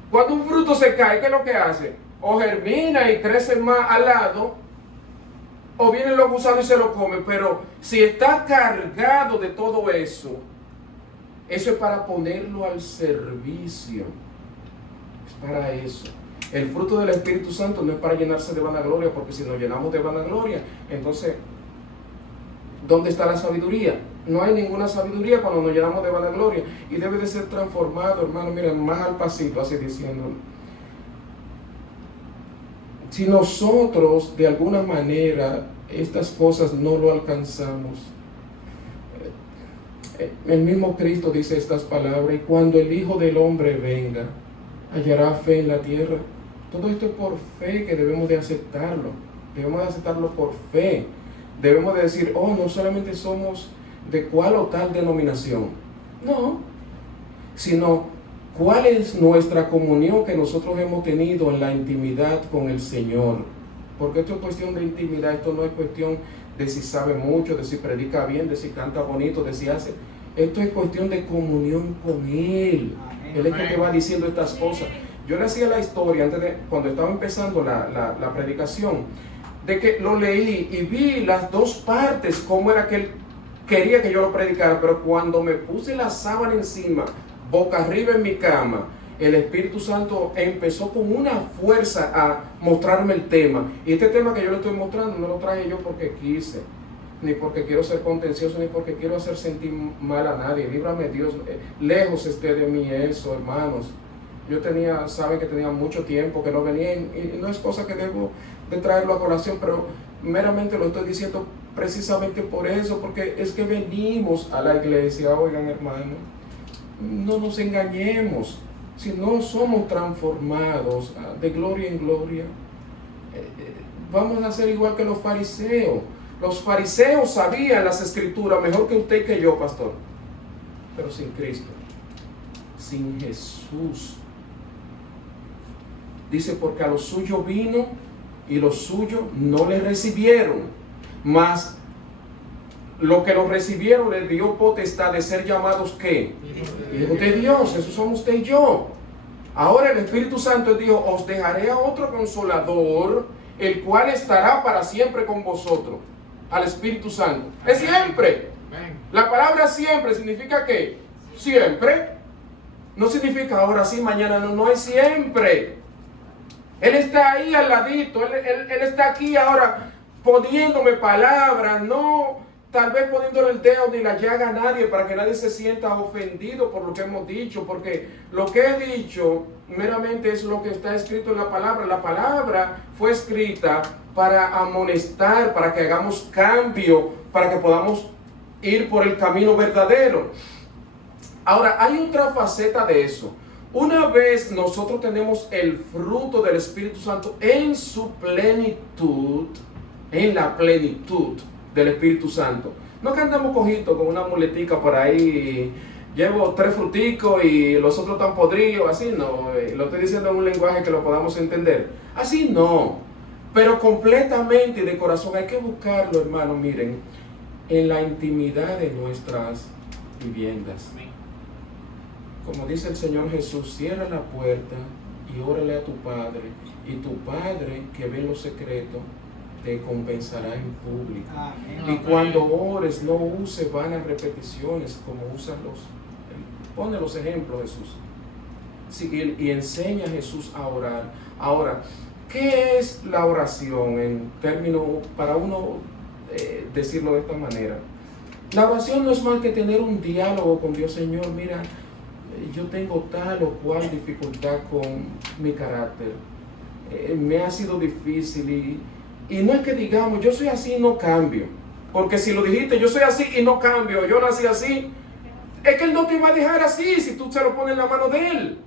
Cuando un fruto se cae, ¿qué es lo que hace? O germina y crece más al lado, o vienen los gusanos y se lo comen. Pero si está cargado de todo eso, eso es para ponerlo al servicio. Es para eso. El fruto del Espíritu Santo no es para llenarse de vanagloria, porque si nos llenamos de vanagloria, entonces, ¿dónde está la sabiduría? No hay ninguna sabiduría cuando nos llenamos de vanagloria. Y debe de ser transformado, hermano, miren, más al pasito, así diciéndolo. Si nosotros, de alguna manera, estas cosas no lo alcanzamos, el mismo Cristo dice estas palabras, y cuando el Hijo del Hombre venga, hallará fe en la tierra. Todo esto es por fe que debemos de aceptarlo. Debemos de aceptarlo por fe. Debemos de decir, oh, no solamente somos de cuál o tal denominación. No. Sino, ¿cuál es nuestra comunión que nosotros hemos tenido en la intimidad con el Señor? Porque esto es cuestión de intimidad. Esto no es cuestión de si sabe mucho, de si predica bien, de si canta bonito, de si hace. Esto es cuestión de comunión con Él. Él es el que va diciendo estas cosas. Yo le hacía la historia cuando estaba empezando la predicación, de que lo leí y vi las dos partes, cómo era que él quería que yo lo predicara, pero cuando me puse la sábana encima, boca arriba en mi cama, el Espíritu Santo empezó con una fuerza a mostrarme el tema. Y este tema que yo le estoy mostrando no lo traje yo porque quise, ni porque quiero ser contencioso, ni porque quiero hacer sentir mal a nadie. Líbrame Dios, lejos esté de mí eso, hermanos. Yo saben que tenía mucho tiempo que no venía, y no es cosa que debo de traerlo a colación, pero meramente lo estoy diciendo precisamente por eso, porque es que venimos a la iglesia. Oigan, hermanos, no nos engañemos. Si no somos transformados de gloria en gloria, vamos a ser igual que los fariseos. Los fariseos sabían las Escrituras mejor que usted y que yo, pastor, pero sin Cristo, sin Jesús. Dice, porque a los suyos vino y los suyos no le recibieron, mas lo que los recibieron les dio potestad de ser llamados, ¿qué? Hijos de Dios. Eso somos usted y yo. Ahora el Espíritu Santo dijo, os dejaré a otro Consolador, el cual estará para siempre con vosotros. Al Espíritu Santo. Es siempre. La palabra siempre significa ¿qué? Siempre. No significa ahora sí, mañana no. No es siempre. Él está ahí al ladito. Él está aquí ahora. poniéndome palabras, no tal vez poniéndole el dedo ni la llaga a nadie para que nadie se sienta ofendido por lo que hemos dicho, porque lo que he dicho meramente es lo que está escrito en la palabra. La palabra fue escrita para amonestar, para que hagamos cambio, para que podamos ir por el camino verdadero. Ahora, hay otra faceta de eso. Una vez nosotros tenemos el fruto del Espíritu Santo en su plenitud, en la plenitud del Espíritu Santo, no que andamos cojitos con una muletica por ahí, llevo 3 fruticos y los otros están podridos, así no, lo estoy diciendo en un lenguaje que lo podamos entender, así no, pero completamente de corazón. Hay que buscarlo, hermano, miren, en la intimidad de nuestras viviendas. Como dice el Señor Jesús, cierra la puerta y órale a tu Padre, y tu Padre que ve en lo secreto te compensará en público. Amén. Y cuando ores, no use vanas repeticiones como usan pone los ejemplos Jesús. Sí, y enseña a Jesús a orar. Ahora, ¿qué es la oración en términos, para uno decirlo de esta manera? La oración no es más que tener un diálogo con Dios. Señor, mira, yo tengo tal o cual dificultad con mi carácter. Me ha sido difícil y no es que digamos, yo soy así y no cambio. Porque si lo dijiste, yo soy así y no cambio, yo nací así, es que Él no te va a dejar así si tú se lo pones en la mano de Él.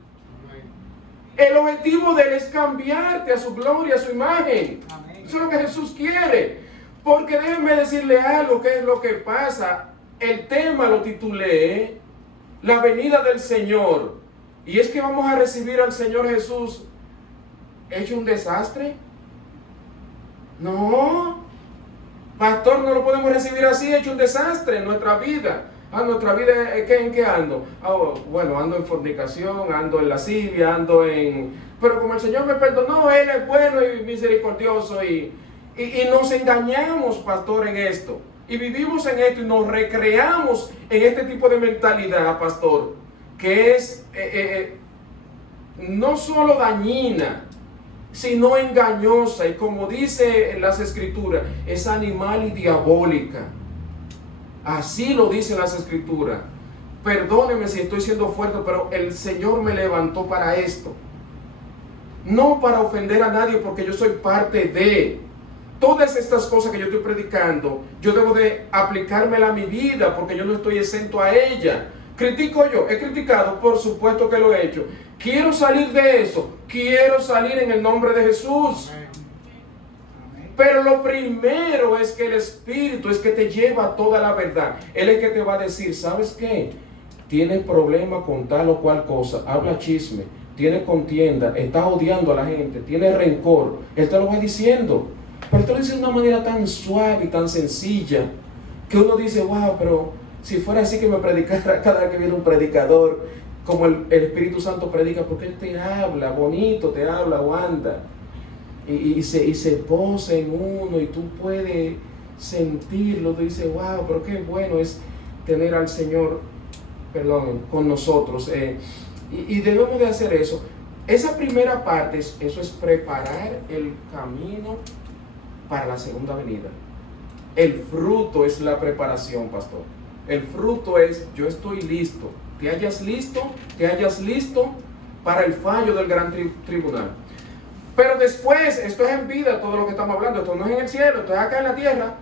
El objetivo de Él es cambiarte a su gloria, a su imagen. Eso es lo que Jesús quiere. Porque déjenme decirle algo, que es lo que pasa. El tema lo titulé La venida del Señor. Y es que vamos a recibir al Señor Jesús hecho un desastre. No, pastor, no lo podemos recibir así, hecho un desastre en nuestra vida. Nuestra vida, ¿en qué ando? Bueno, ando en fornicación, ando en lascivia, ando en... Pero como el Señor me perdonó, Él es bueno y misericordioso, y nos engañamos, pastor, en esto. Y vivimos en esto y nos recreamos en este tipo de mentalidad, pastor, que es no solo dañina, sino engañosa, y como dice en las Escrituras, es animal y diabólica. Así lo dicen las Escrituras. Perdóneme si estoy siendo fuerte, pero el Señor me levantó para esto. No para ofender a nadie, porque yo soy parte de todas estas cosas que yo estoy predicando. Yo debo de aplicármela a mi vida, porque yo no estoy exento a ella. ¿Critico yo? ¿He criticado? Por supuesto que lo he hecho. Quiero salir de eso. Quiero salir en el nombre de Jesús. Pero lo primero es que el Espíritu es que te lleva a toda la verdad. Él es que te va a decir, ¿sabes qué? Tienes problema con tal o cual cosa. Habla chisme. Tienes contienda. Estás odiando a la gente. Tienes rencor. Él te lo va diciendo. Pero él te lo dice de una manera tan suave y tan sencilla que uno dice, wow, pero si fuera así que me predicara cada vez que viene un predicador, como el Espíritu Santo predica, porque Él te habla bonito, te habla, aguanta, y se posa en uno, y tú puedes sentirlo. Tú dices, wow, pero qué bueno es tener al Señor, con nosotros, y debemos de hacer eso. Esa primera parte, eso es preparar el camino para la segunda venida. El fruto es la preparación, pastor. El fruto es, yo estoy listo. Te hayas listo para el fallo del gran tribunal. Pero después, esto es en vida, todo lo que estamos hablando, esto no es en el cielo, esto es acá en la tierra.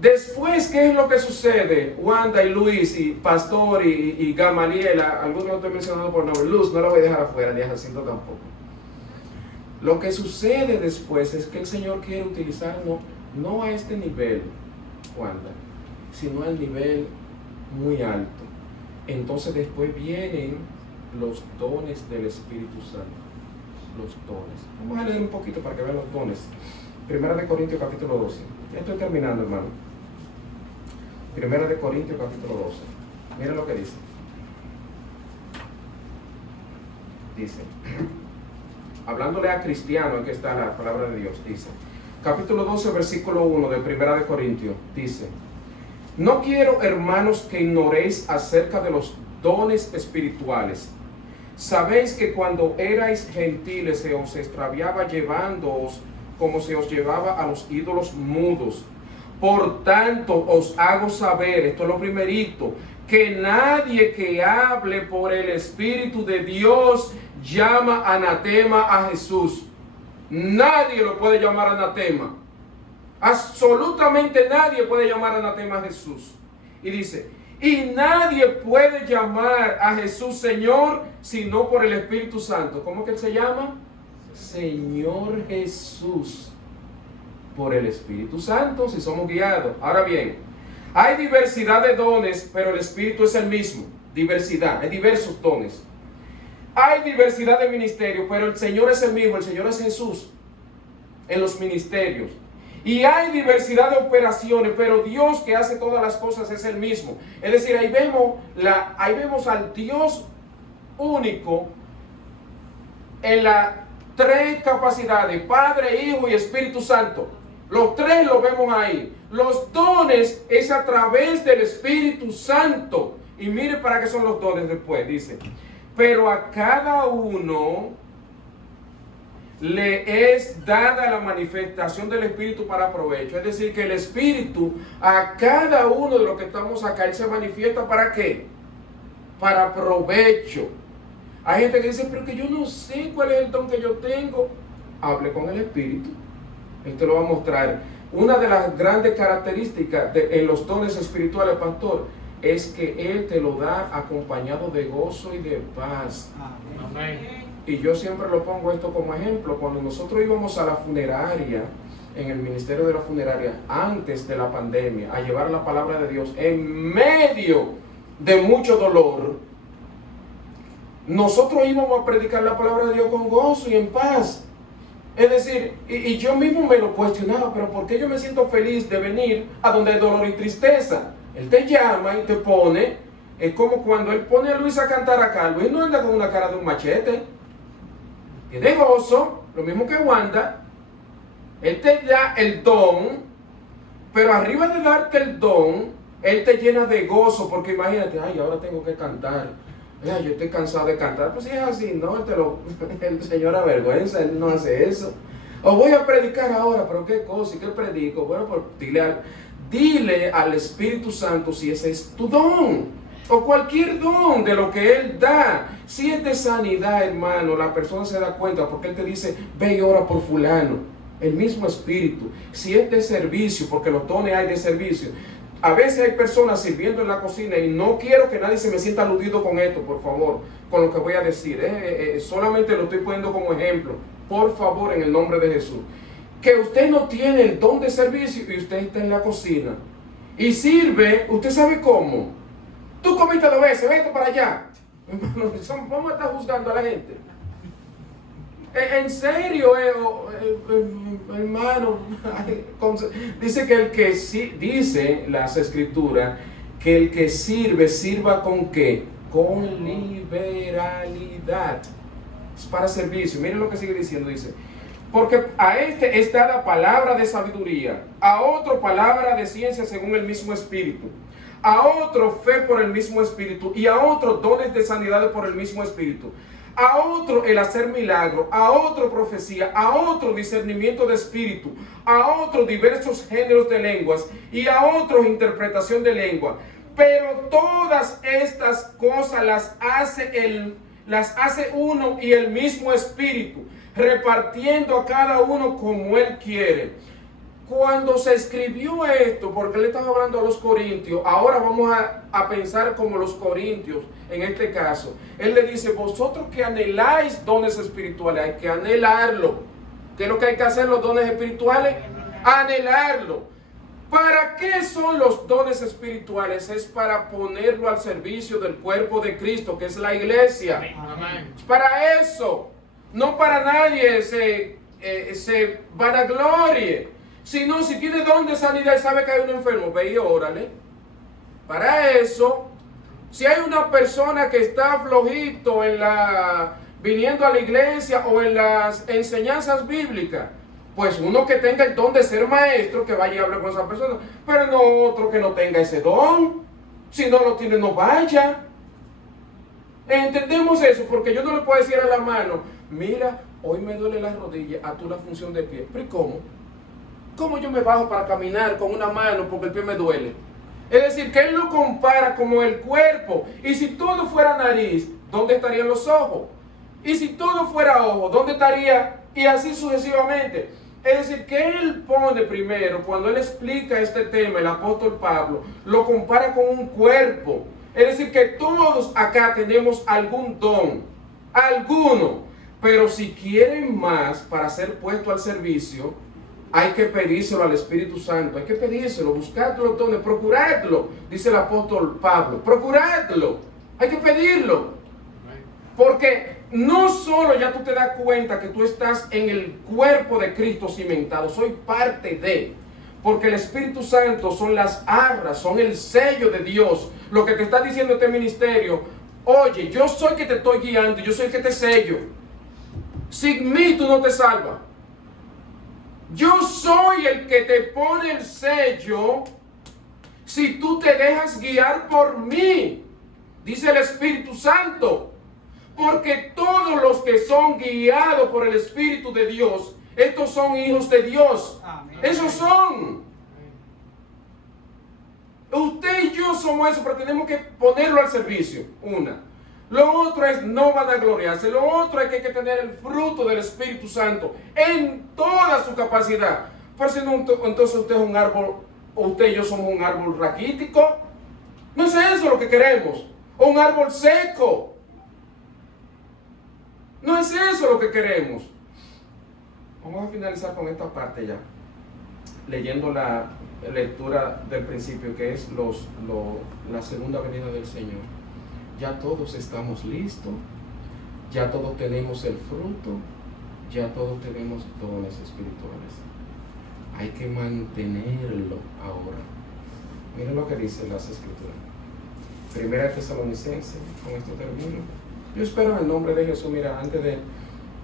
Después, ¿qué es lo que sucede? Wanda y Luis y Pastor y Gamaliel, algunos lo estoy mencionando por nombre. Luz, no lo voy a dejar afuera, ni a Jacinto tampoco. Lo que sucede después es que el Señor quiere utilizarnos no a este nivel, Wanda, sino al nivel muy alto. Entonces después vienen los dones del Espíritu Santo. Los dones. Vamos a leer un poquito para que vean los dones. Primera de Corintios capítulo 12. Ya estoy terminando, hermano. Primera de Corintios capítulo 12. Miren lo que dice. Dice, hablándole a cristiano, aquí está la palabra de Dios, dice, capítulo 12, versículo 1 de Primera de Corintios, dice, no quiero, hermanos, que ignoréis acerca de los dones espirituales. Sabéis que cuando erais gentiles se os extraviaba llevándoos como se os llevaba a los ídolos mudos. Por tanto, os hago saber, esto es lo primerito, que nadie que hable por el Espíritu de Dios llama anatema a Jesús. Nadie lo puede llamar anatema. Absolutamente nadie puede llamar anatema a Jesús. Y dice, y nadie puede llamar a Jesús Señor sino por el Espíritu Santo. ¿Cómo que él se llama? Señor Jesús. Por el Espíritu Santo, si somos guiados. Ahora bien, hay diversidad de dones, pero el Espíritu es el mismo. Diversidad, hay diversos dones. Hay diversidad de ministerios, pero el Señor es el mismo, el Señor es Jesús en los ministerios. Y hay diversidad de operaciones, pero Dios que hace todas las cosas es el mismo. Es decir, ahí vemos al Dios único en las tres capacidades, Padre, Hijo y Espíritu Santo. Los tres lo vemos ahí. Los dones es a través del Espíritu Santo. Y mire para qué son los dones después, dice. Pero a cada uno le es dada la manifestación del Espíritu para provecho. Es decir, que el Espíritu a cada uno de los que estamos acá, Él se manifiesta ¿para qué? Para provecho. Hay gente que dice, pero que yo no sé cuál es el don que yo tengo. Hable con el Espíritu. Él te lo va a mostrar. Una de las grandes características en los dones espirituales, pastor, es que Él te lo da acompañado de gozo y de paz. Amén. Y yo siempre lo pongo esto como ejemplo. Cuando nosotros íbamos a la funeraria, en el ministerio de la funeraria, antes de la pandemia, a llevar la palabra de Dios en medio de mucho dolor, nosotros íbamos a predicar la palabra de Dios con gozo y en paz. Es decir, y yo mismo me lo cuestionaba, pero ¿por qué yo me siento feliz de venir a donde hay dolor y tristeza? Él te llama y te pone, es como cuando él pone a Luis a cantar acá. Luis no anda con una cara de un machete, tiene gozo, lo mismo que Wanda. Él te da el don, pero arriba de darte el don, Él te llena de gozo, porque imagínate, ay, ahora tengo que cantar. Ay, yo estoy cansado de cantar. Pues si es así, no, el Señor avergüenza, Él no hace eso. O voy a predicar ahora, pero ¿qué cosa? ¿Y qué predico? Bueno, pues dile al Espíritu Santo si ese es tu don. O cualquier don de lo que Él da. Si es de sanidad, hermano, la persona se da cuenta porque Él te dice, ve y ora por fulano. El mismo Espíritu. Si es de servicio, porque los dones hay de servicio. A veces hay personas sirviendo en la cocina y no quiero que nadie se me sienta aludido con esto, por favor, con lo que voy a decir. Solamente lo estoy poniendo como ejemplo. Por favor, en el nombre de Jesús. Que usted no tiene el don de servicio y usted está en la cocina y sirve, ¿usted sabe cómo? Tú comiste 2 veces, vete para allá. Vamos a estar juzgando a la gente. En serio, hermano, dice que el que dice las escrituras que el que sirve, sirva con ¿qué? Con liberalidad. Es para servicio. Miren lo que sigue diciendo, dice, porque a este es dada palabra de sabiduría, a otro palabra de ciencia según el mismo Espíritu, a otro fe por el mismo Espíritu, y a otro dones de sanidad por el mismo Espíritu, a otro el hacer milagro, a otro profecía, a otro discernimiento de espíritu, a otro diversos géneros de lenguas, y a otro interpretación de lengua. Pero todas estas cosas las hace uno y el mismo Espíritu, repartiendo a cada uno como Él quiere. Cuando se escribió esto, porque él estaba hablando a los corintios, ahora vamos a pensar como los corintios, en este caso. Él le dice, vosotros que anheláis dones espirituales, hay que anhelarlo. ¿Qué es lo que hay que hacer los dones espirituales? Anhelarlo. ¿Para qué son los dones espirituales? Es para ponerlo al servicio del cuerpo de Cristo, que es la iglesia. Amén. Para eso, no para nadie se vanaglorie. Sino, si tiene don de sanidad y sabe que hay un enfermo, ve y órale. Para eso, si hay una persona que está flojito viniendo a la iglesia o en las enseñanzas bíblicas, pues uno que tenga el don de ser maestro, que vaya y hable con esa persona, pero no otro que no tenga ese don. Si no lo tiene, no vaya. Entendemos eso, porque yo no le puedo decir a la mano, mira, hoy me duele la rodilla, a tú la función de pie. ¿Pero cómo? ¿Cómo yo me bajo para caminar con una mano porque el pie me duele? Es decir, que él lo compara como el cuerpo. Y si todo fuera nariz, ¿dónde estarían los ojos? Y si todo fuera ojo, ¿dónde estaría? Y así sucesivamente. Es decir, que él pone primero, cuando él explica este tema, el apóstol Pablo, lo compara con un cuerpo. Es decir, que todos acá tenemos algún don, alguno. Pero si quieren más para ser puesto al servicio, hay que pedírselo al Espíritu Santo, hay que pedírselo, buscadlo los dones, procuradlo, dice el apóstol Pablo, procuradlo, hay que pedirlo, porque no solo ya tú te das cuenta que tú estás en el cuerpo de Cristo cimentado, soy parte de, porque el Espíritu Santo son las arras, son el sello de Dios, lo que te está diciendo este ministerio, oye, yo soy que te estoy guiando, yo soy el que te sello, sin mí tú no te salvas. Yo soy el que te pone el sello si tú te dejas guiar por mí, dice el Espíritu Santo. Porque todos los que son guiados por el Espíritu de Dios, estos son hijos de Dios. Amén. Esos son. Usted y yo somos eso, pero tenemos que ponerlo al servicio. Una. Lo otro es no vanagloriarse. Lo otro es que hay que tener el fruto del Espíritu Santo en toda su capacidad. Por si no, entonces usted es un árbol, o usted y yo somos un árbol raquítico. No es eso lo que queremos. O un árbol seco. No es eso lo que queremos. Vamos a finalizar con esta parte ya. Leyendo la lectura del principio, que es la segunda venida del Señor. Ya todos estamos listos, ya todos tenemos el fruto, ya todos tenemos dones espirituales. Hay que mantenerlo ahora. Miren lo que dice las Escrituras. Primera Tesalonicenses, con esto termino. Yo espero en el nombre de Jesús, mira, antes de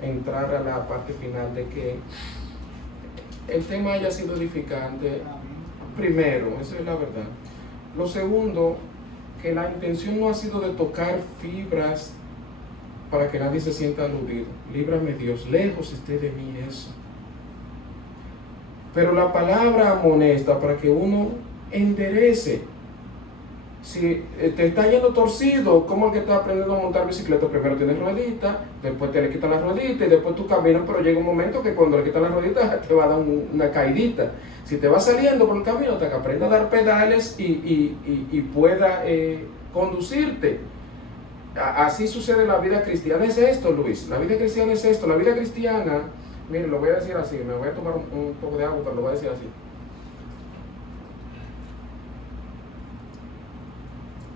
entrar a la parte final, de que el tema haya sido edificante. Primero, eso es la verdad. Lo segundo, que la intención no ha sido de tocar fibras para que nadie se sienta aludido. Líbrame Dios, lejos esté de mí eso. Pero la palabra amonesta para que uno enderece. Si te está yendo torcido, como el que está aprendiendo a montar bicicleta, primero tienes ruedita, después te le quitan las rueditas y después tú caminas, pero llega un momento que cuando le quitan las rueditas te va a dar una caidita. Si te va saliendo por el camino, te que aprenda a dar pedales y pueda conducirte. Así sucede en la vida cristiana. Es esto, Luis, la vida cristiana es esto. La vida cristiana, miren, lo voy a decir así, me voy a tomar un poco de agua, pero lo voy a decir así.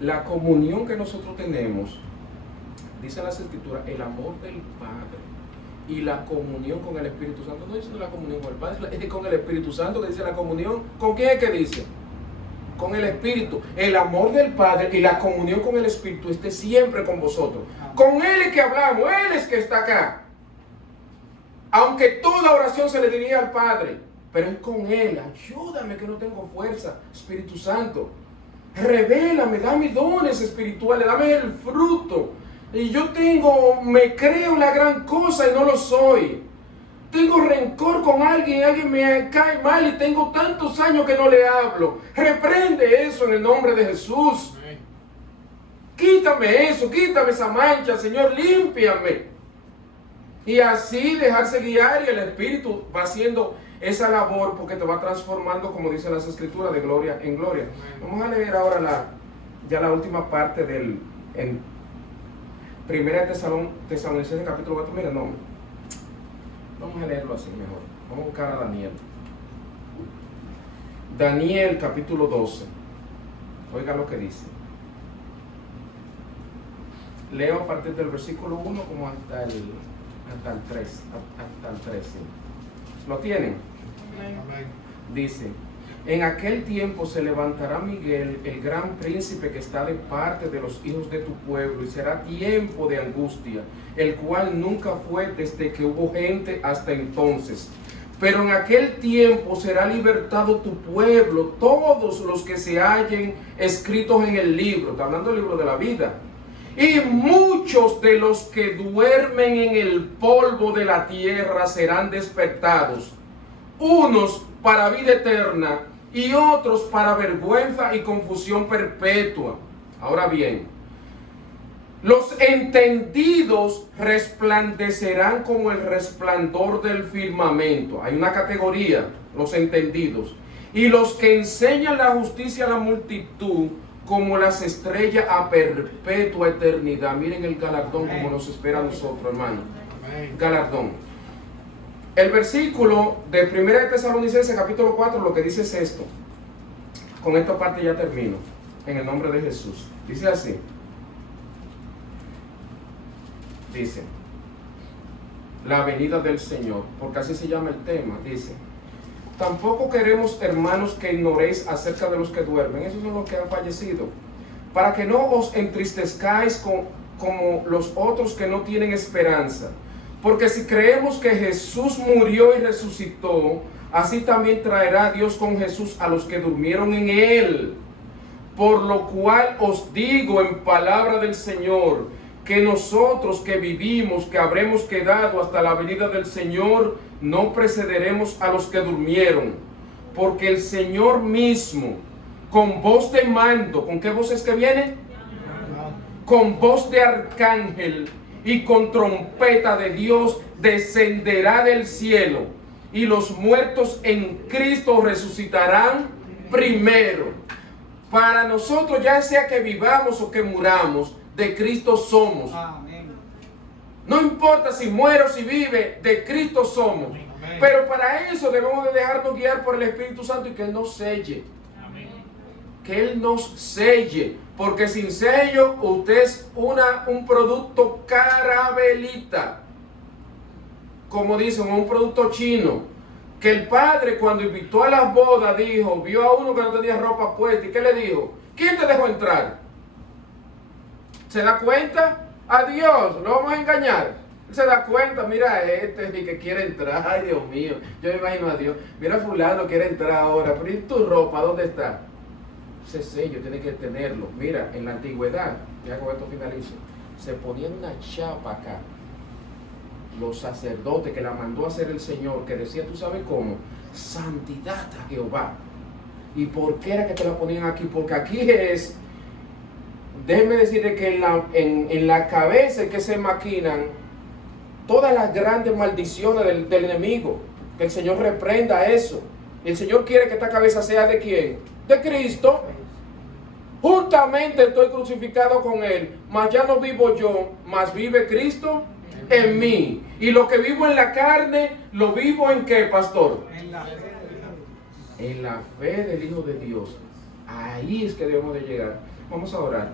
La comunión que nosotros tenemos, dice las Escrituras, el amor del Padre y la comunión con el Espíritu Santo. No dice la comunión con el Padre, es con el Espíritu Santo que dice la comunión. ¿Con quién es que dice? Con el Espíritu. El amor del Padre y la comunión con el Espíritu esté siempre con vosotros. Con Él es que hablamos, Él es que está acá. Aunque toda oración se le diría al Padre, pero es con Él. Ayúdame que no tengo fuerza, Espíritu Santo. Revélame, dame dones espirituales, dame el fruto. Y yo me creo la gran cosa y no lo soy. Tengo rencor con alguien me cae mal y tengo tantos años que no le hablo. Reprende eso en el nombre de Jesús. Quítame eso, quítame esa mancha, Señor, límpiame. Y así dejarse guiar y el Espíritu va haciendo esa labor porque te va transformando, como dicen las Escrituras, de gloria en gloria. Vamos a leer ahora la última parte en Primera Tesalonicenses capítulo 4. Mira, no, vamos a leerlo así mejor. Vamos a buscar a Daniel. Daniel capítulo 12. Oiga lo que dice. Leo a partir del versículo 1 como hasta el 3. Hasta el 3, sí. ¿Lo tienen? Amén. Dice: en aquel tiempo se levantará Miguel, el gran príncipe que está de parte de los hijos de tu pueblo, y será tiempo de angustia, el cual nunca fue desde que hubo gente hasta entonces. Pero en aquel tiempo será libertado tu pueblo, todos los que se hallen escritos en el libro. Está hablando del libro de la vida. Y muchos de los que duermen en el polvo de la tierra serán despertados, unos para vida eterna y otros para vergüenza y confusión perpetua. Ahora bien, los entendidos resplandecerán como el resplandor del firmamento. Hay una categoría, los entendidos. Y los que enseñan la justicia a la multitud como las estrellas a perpetua eternidad. Miren el galardón como nos espera a nosotros, hermano. Galardón. El versículo de 1 de Tesalonicenses capítulo 4 lo que dice es esto. Con esta parte ya termino. En el nombre de Jesús. Dice así. Dice, la venida del Señor, porque así se llama el tema. Dice, tampoco queremos, hermanos, que ignoréis acerca de los que duermen. Esos son los que han fallecido, para que no os entristezcáis como los otros que no tienen esperanza. Porque si creemos que Jesús murió y resucitó, así también traerá Dios con Jesús a los que durmieron en él. Por lo cual os digo en palabra del Señor, que nosotros que vivimos, que habremos quedado hasta la venida del Señor, no precederemos a los que durmieron. Porque el Señor mismo, con voz de mando, ¿con qué voz es que viene? Con voz de arcángel y con trompeta de Dios, descenderá del cielo, y los muertos en Cristo resucitarán primero. Para nosotros, ya sea que vivamos o que muramos, de Cristo somos. Amén. No importa si muero o si vive, de Cristo somos. Amén. Pero para eso debemos de dejarnos guiar por el Espíritu Santo y que Él nos selle. Amén. Que Él nos selle. Porque sin sello usted es un producto carabelita. Como dicen, un producto chino. Que el padre cuando invitó a las bodas dijo, vio a uno que no tenía ropa puesta. ¿Y qué le dijo? ¿Quién te dejó entrar? ¿Se da cuenta? Adiós, lo vamos a engañar. Se da cuenta, mira y que quiere entrar. Ay, Dios mío, yo me imagino a Dios. Mira, fulano quiere entrar ahora, pero ¿y tu ropa dónde está? Ese sello tiene que tenerlo. Mira, en la antigüedad, ya con esto finalizo, se ponían una chapa acá. Los sacerdotes que la mandó a hacer el Señor, que decía, ¿tú sabes cómo? Santidad a Jehová. ¿Y por qué era que te la ponían aquí? Porque aquí es... Déjenme decirle que en la cabeza es que se maquinan todas las grandes maldiciones del enemigo. Que el Señor reprenda eso. Y el Señor quiere que esta cabeza sea ¿de quién? De Cristo. Juntamente estoy crucificado con Él, mas ya no vivo yo, mas vive Cristo en mí. Y lo que vivo en la carne, lo vivo ¿en qué, pastor? En la fe del Hijo de Dios. Ahí es que debemos de llegar. Vamos a orar.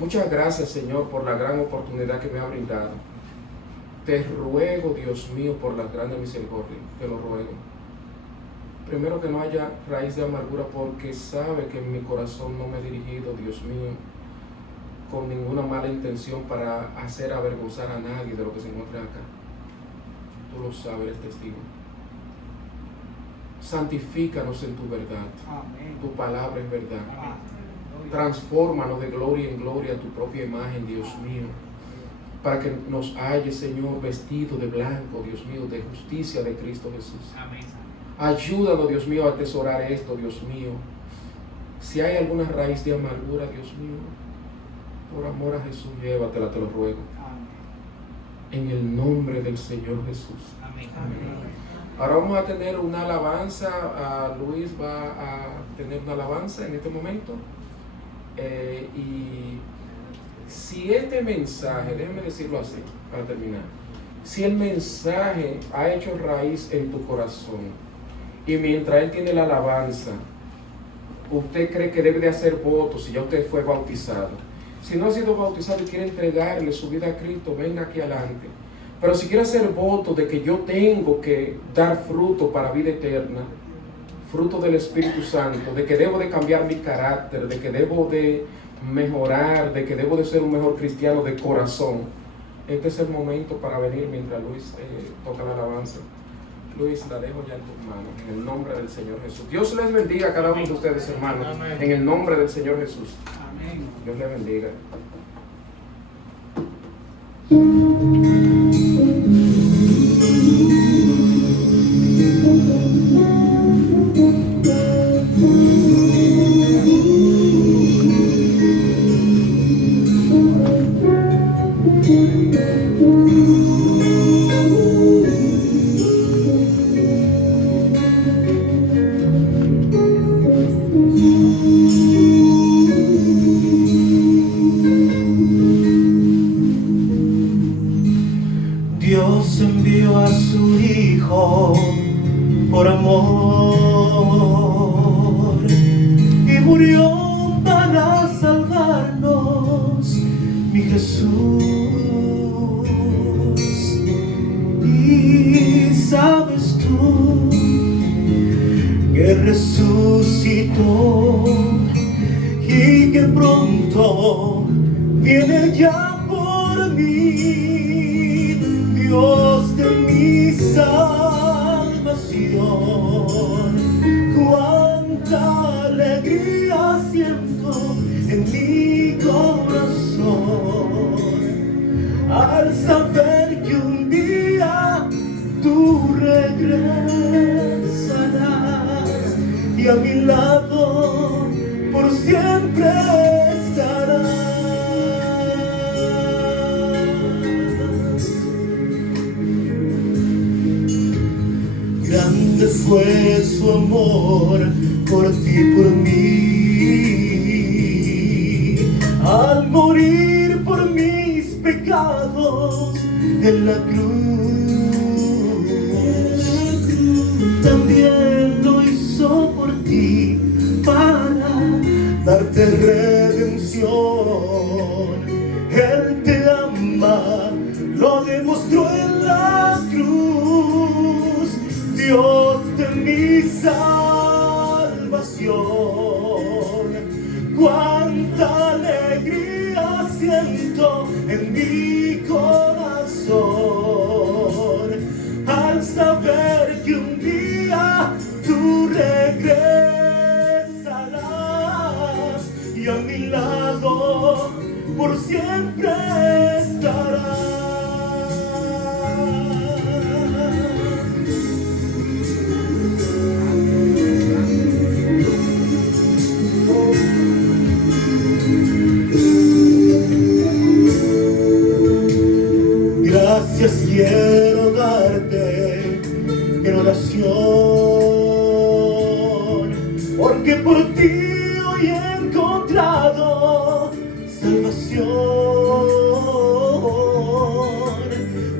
Muchas gracias, Señor, por la gran oportunidad que me ha brindado. Te ruego, Dios mío, por la grande misericordia. Te lo ruego. Primero, que no haya raíz de amargura, porque sabe que en mi corazón no me he dirigido, Dios mío, con ninguna mala intención para hacer avergonzar a nadie de lo que se encuentra acá. Tú lo sabes, eres testigo. Santifícanos en tu verdad. Amén. Tu palabra es verdad. Amén. Transfórmanos de gloria en gloria a tu propia imagen, Dios mío, para que nos halle, Señor, vestido de blanco, Dios mío, de justicia de Cristo Jesús. Amén. Ayúdanos, Dios mío, a atesorar esto, Dios mío. Si hay alguna raíz de amargura, Dios mío, por amor a Jesús, llévatela, te lo ruego. Amén. En el nombre del Señor Jesús. Amén. Amén. Ahora vamos a tener una alabanza. Luis va a tener una alabanza en este momento. Y si este mensaje, déjenme decirlo así, para terminar, si el mensaje ha hecho raíz en tu corazón, y mientras él tiene la alabanza, usted cree que debe de hacer votos, si ya usted fue bautizado. Si no ha sido bautizado y quiere entregarle su vida a Cristo, venga aquí adelante. Pero si quiere hacer votos de que yo tengo que dar fruto para vida eterna, fruto del Espíritu Santo, de que debo de cambiar mi carácter, de que debo de mejorar, de que debo de ser un mejor cristiano de corazón, este es el momento para venir mientras Luis toca la alabanza. Luis, la dejo ya en tus manos, en el nombre del Señor Jesús. Dios les bendiga a cada uno de ustedes, hermanos, en el nombre del Señor Jesús. Amén. Dios les bendiga. Dios envió a su Hijo por amor y murió para salvarnos, mi Jesús. Y sabes tú que resucitó y que pronto viene ya por mí. Dios de mi salvación, cuánta alegría siento en mi corazón al saber que un día tú regresarás y a mi lado por siempre estarás. Grande fue su amor por ti, por mí, al morir por mis pecados en la cruz. También lo hizo por ti para darte redención. Él te ama, lo demostró en la cruz. Dios de mi salvación, cuánta alegría siento en mi corazón al saber que un día tú regresarás y a mi lado por siempre estarás. Gracias quiero darte en oración, porque por ti hoy he encontrado salvación,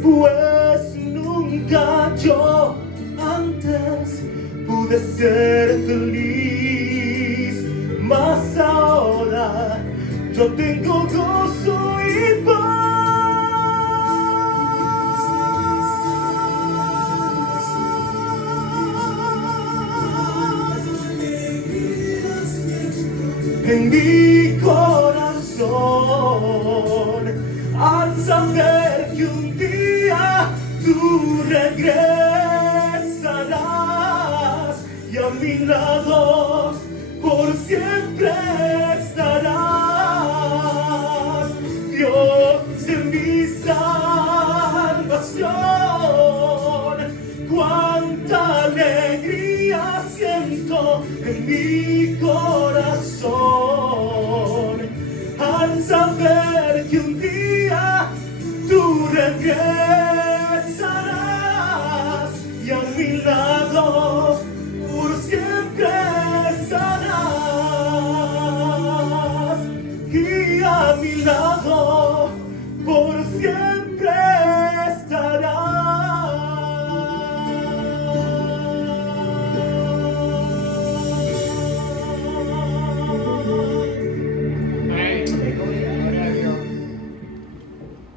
pues nunca yo antes pude ser feliz, mas ahora yo tengo gozo y paz. En mi corazón, al saber que un día tú regresarás y a mi lado por siempre estarás. Dios de mi salvación, cuánta alegría siento en mi corazón al saber que un día tú regresarás